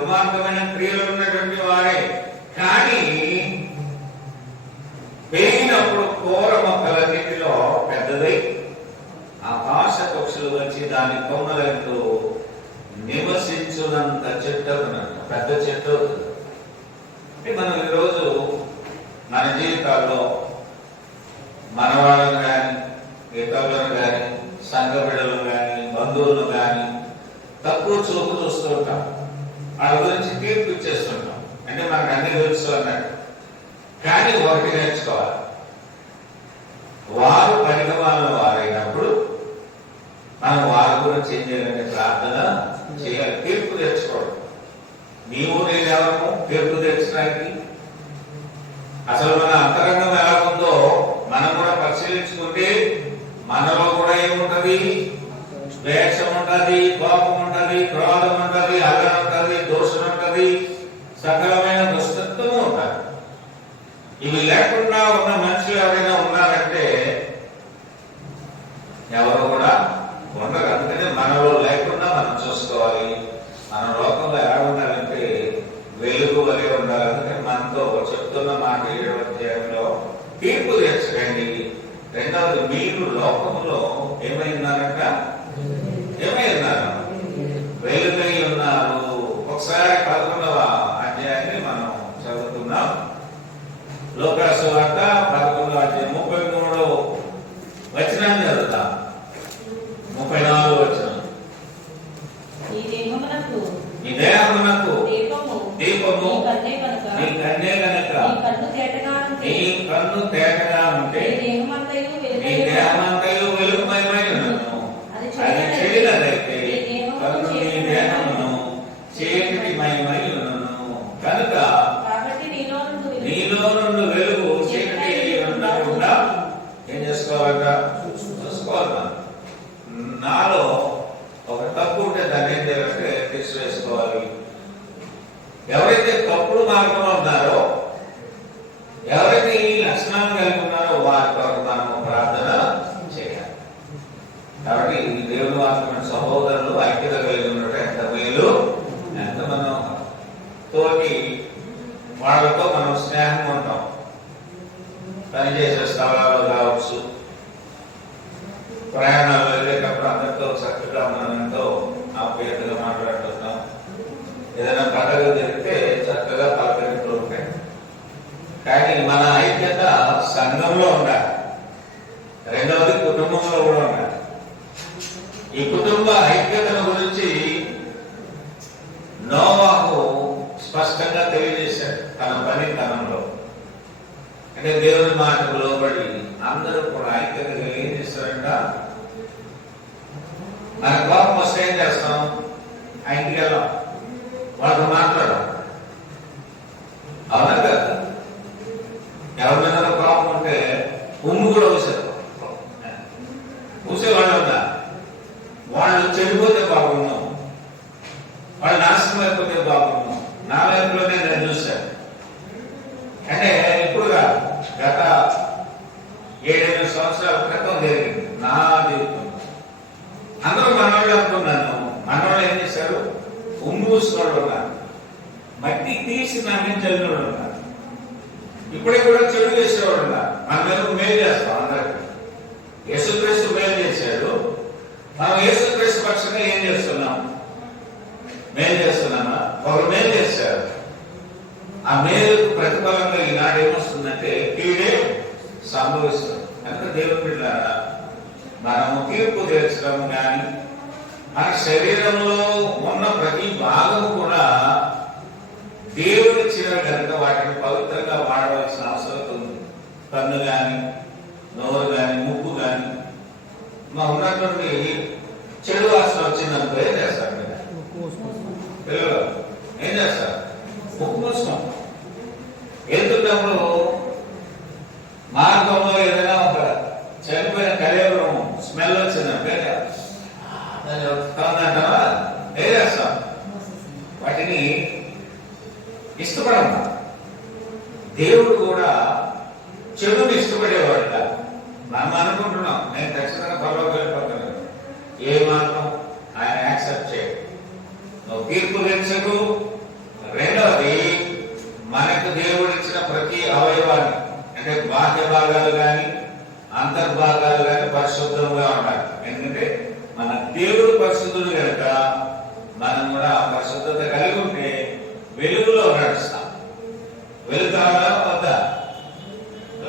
దుర్మార్గమైన క్రియలు ఉన్నటువంటి వారే. కానీ పెరిగినప్పుడు కూర మొక్కలన్నిటిలో పెద్దదై ఆకాశ పక్షులు వచ్చి దాని కొమ్మలంటూ నివసించునంత చెట్టు అవుతున్నట్టు, పెద్ద చెట్టు అవుతుంది. అంటే మనం ఈరోజు మన జీవితాల్లో మన వాళ్ళను కానీ, ఇతరులను కానీ, సంఘ బిడ్డలను కానీ, బంధువులను కానీ తక్కువ చూపు చూస్తూ ఉంటాం. వాళ్ళ గురించి తీర్పు ఇచ్చేస్తుంటాం. అంటే మనకు అన్ని తెలుసు అన్నట్టు. కానీ ఒకటి నేర్చుకోవాలి, వారు పరిగణన వారైనప్పుడు మనం వారి గురించి ఏం చేయాలంటే ప్రార్థన చేయాలి. తీర్పు తెచ్చుకోవడం. నీవు నేను ఎవరు తీర్పు తెచ్చడానికి? అసలు మన అంతరంగం ఎలా ఉందో మనం కూడా పరిశీలించుకుంటే మనలో కూడా ఏముంటది? ద్వేషం ఉంటది, కోపం ఉంటది, క్రోధం ఉంటది, అల్లరి ఉంటది, దోషం ఉంటది, సకలమైన దుష్టత్వం ఉంటది. ఇవి లేకుండా ఉన్న మనుషులు ఎవరైనా ఉన్నారంటే ఎవరు కూడా ఉండరు. అందుకనే మనలో లేకుండా మనం చూసుకోవాలి. మన లోకంలో ఎలా ఉండాలంటే వెలుగు వలె ఉండాలి. అందుకని మనతో చెప్తున్న మాట 7వ అధ్యాయంలో తీర్పు తీర్చకండి. రెండవది, మీరు లోకంలో ఏమైనారంట? ఏమై ఉన్నారు? వెలుగై ఉన్నారు. ఒకసారి 11వ అధ్యాయాన్ని మనం చదువుతున్నాం. లోకాసు వార్త 11వ అధ్యాయం 33వ వచనాన్ని చదువుతాం. 34వ వచనం. ఈ దేహమునకు దీపము నీ కన్నే కనుక నీ కన్ను తేటగా ఉంటే నీ దేహమంతయు వెలుగుమయమై ఉన్నను. అది చెడినదైతే కన్ను నీ దేహమును చీకటిమయమై ఉన్నను. కనుక నీలో నుండి వెలుగు చీకటి ఉండకుండా ఏం చేసుకోవాలంట? చూసుకోవాలి. నాలో ఒక తప్పు ఉంటే దాన్ని ఏం చేయాలంటే తీసివేసుకోవాలి. ఎవరైతే తప్పుడు మార్గంలో ఉన్నారో, ఎవరైతే ఈ లక్షణాలు కలిగి ఉన్నారో వారి కొరకు మనము ప్రార్థన చేయాలి. కాబట్టి ఈ దేవుని వాక్యమైన సహోదరులు ఐక్యత కలిగి ఉండటం ఎంత మేలు, ఎంత మనోహరం. తోటి వాళ్ళతో మనం స్నేహం ఉంటాం. పనిచేసే స్థలాల్లో కావచ్చు, ప్రయాణాలు వెళ్ళేటప్పుడు అందరితో చక్కగా మనం ఎంతో ఆప్యాయతగా మాట్లాడుతున్నాం. ఏదైనా పండుగ జరిగితే చక్కగా పలకరింపులు ఉంటాయి. కానీ మన ఐక్యత సంఘంలో ఉండాలి. రెండవది కుటుంబంలో కూడా ఉండాలి. ఈ కుటుంబ ఐక్యతను గురించి నోవాహు స్పష్టంగా తెలియజేశాడు తన పనితనంలో. అంటే దేవుని మాటకు లోబడి అందరూ కూడా ఐక్యతగా ఏం చేస్తారంట? మన కోపం వస్తే ఏం చేస్తాం? ఆ ఇంటికి వెళ్ళాం, వాళ్ళతో మాట్లాడడం. అవునా కదా? ఎవరి మీద కోపం ఉంటే ఉమ్ము కూడా ఊసారు. ఊసేవాళ్ళు ఉన్నా వాళ్ళు చెడిపోతే బాగున్నాం, వాళ్ళు నాశనం అయిపోతే బాగున్నాం. నా వైపులోనే నేను చూశాను. అంటే ఇప్పుడు కాదు, గత 7-8 సంవత్సరాల క్రితం జరిగింది నా జీవితం. అందరూ మనవాళ్ళు అనుకున్నాను. మనవాళ్ళు ఏం చేశారు? ఉమ్మూసుకోవడం ఉన్నారు, మట్టి తీసి నమ్మించని వాళ్ళు ఉన్నారు. ఇప్పుడే కూడా చెడు చేసేవాడు ఉన్నారు. మన మీద మేలు చేస్తాం అందరికి. యేసుక్రీస్తు మేలు చేశాడు. మనం యేసుక్రీస్తు పక్షంగా ఏం చేస్తున్నాం? మేలు చేస్తున్నామా? ఒకరు మేలు చేశారు. ఆ మేలుకు ప్రతిఫలంగా ఈనాడు ఏమొస్తుందంటే కీడే సంభవిస్తుంది. కనుక దేవుని బిడ్డలారా, మనము తీర్పు తీర్చడం కానీ మన శరీరంలో ఉన్న ప్రతి భాగం కూడా దేవుడి ఇచ్చిన కనుక వాటిని పవిత్రంగా వాడవలసిన అవసరం ఉంది. కన్ను కానీ, నోరు కానీ, ముక్కు కానీ మా ఉన్నటువంటి చెడు వాసన వచ్చిందనుకో ఏం చేస్తారు? పిల్లలు ఏం చేస్తారు? ముక్కు మూసుకోం. వెళ్తున్నప్పుడు మార్గంలో ఏదైనా ఒక చనిపోయిన కళేబరం స్మెల్ వచ్చిందంటే అంటావా? ఏం చేస్తాం? వాటిని ఇష్టపడము. దేవుడు కూడా చెడుని ఇష్టపడేవాడు కాదు. మనం అనుకుంటున్నాం నేను ఖచ్చితంగా పరలోకి వెళ్ళిపోతాను. ఏ మాత్రం ఆయన యాక్సెప్ట్ చేయడు. నువ్వు తీర్పు తెచ్చకు, భాగాలు కానీ పరిశుద్ధంగా ఉండాలి. ఎందుకంటే మన దేవుడు పరిశుద్ధుడు కనుక మనం కూడా పరిశుద్ధత కలిగి ఉంటే వెలుగులో నడుస్తాం. వెలుగుతారా వద్దా?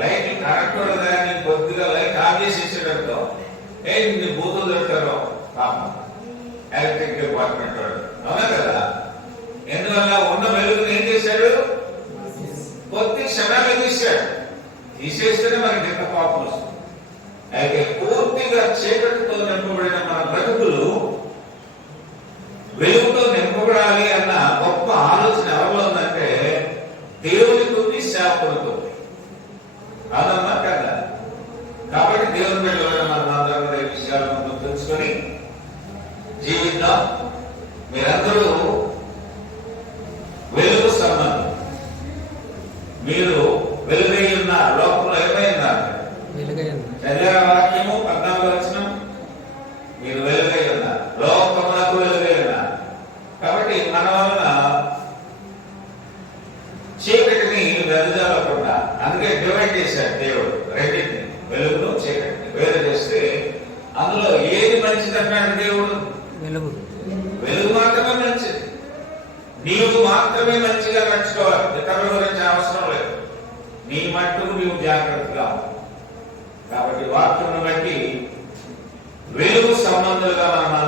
లైట్ కరెక్ట్ కానీ కొద్దిగా లైట్ ఆఫ్ చేసి ఇచ్చేటట్టు నీ బూతులు దొరుకుతారో పాపం ఎలక్ట్రిక్ డిపార్ట్మెంట్ వాడు, అవునా కదా? ఎందువల్ల ఉన్న వెలుగుని ఏం చేశాడు? కొద్ది క్షణాలు తీశాడు. తీసేస్తేనే మనకి ఎంత పాపం వస్తుంది. అయితే పూర్తిగా చీకటితో నింపబడిన మన బ్రతుకులు వెలుగుతో నింపబడాలి అన్న గొప్ప ఆలోచన ఎవరిలో ఉందంటే దేవునికి ఉంది, సేవకులతో. అదన్నా కదా? కాబట్టి దేవుని బిడ్డలైన మనం అందరం కూడా ఈ విషయాలను తెలుసుకొని జీవిద్దాం. మీరందరూ వెలుగు సంబంధం, మీరు వెలుగై ఉన్నారు. లోకంలో ఏమైందంటే చదివే వాక్యము 14 వచనం, మీరు వెలుగై ఉన్నారు, లోకములకు వెలుగై ఉన్నారు. కాబట్టి మన వలన చీకటిని వెదజల్లకుండా, అందుకే డివైడ్ చేశాడు దేవుడు రెండింటిని, వెలుగును చీకటిని వేరు చేస్తే అందులో ఏది మంచిది అన్నాడు దేవుడు? వెలుగు. వెలుగు మాత్రమే మంచిది. నీవు మాత్రమే మంచిగా నడుచుకోవాలి, ఇతరుల గురించి అవసరం లేదు. నీ మట్టుకు నీవు జాగ్రత్తగా కాబట్టి వాక్యం బట్టి వెలుగు సంబంధులుగా మనం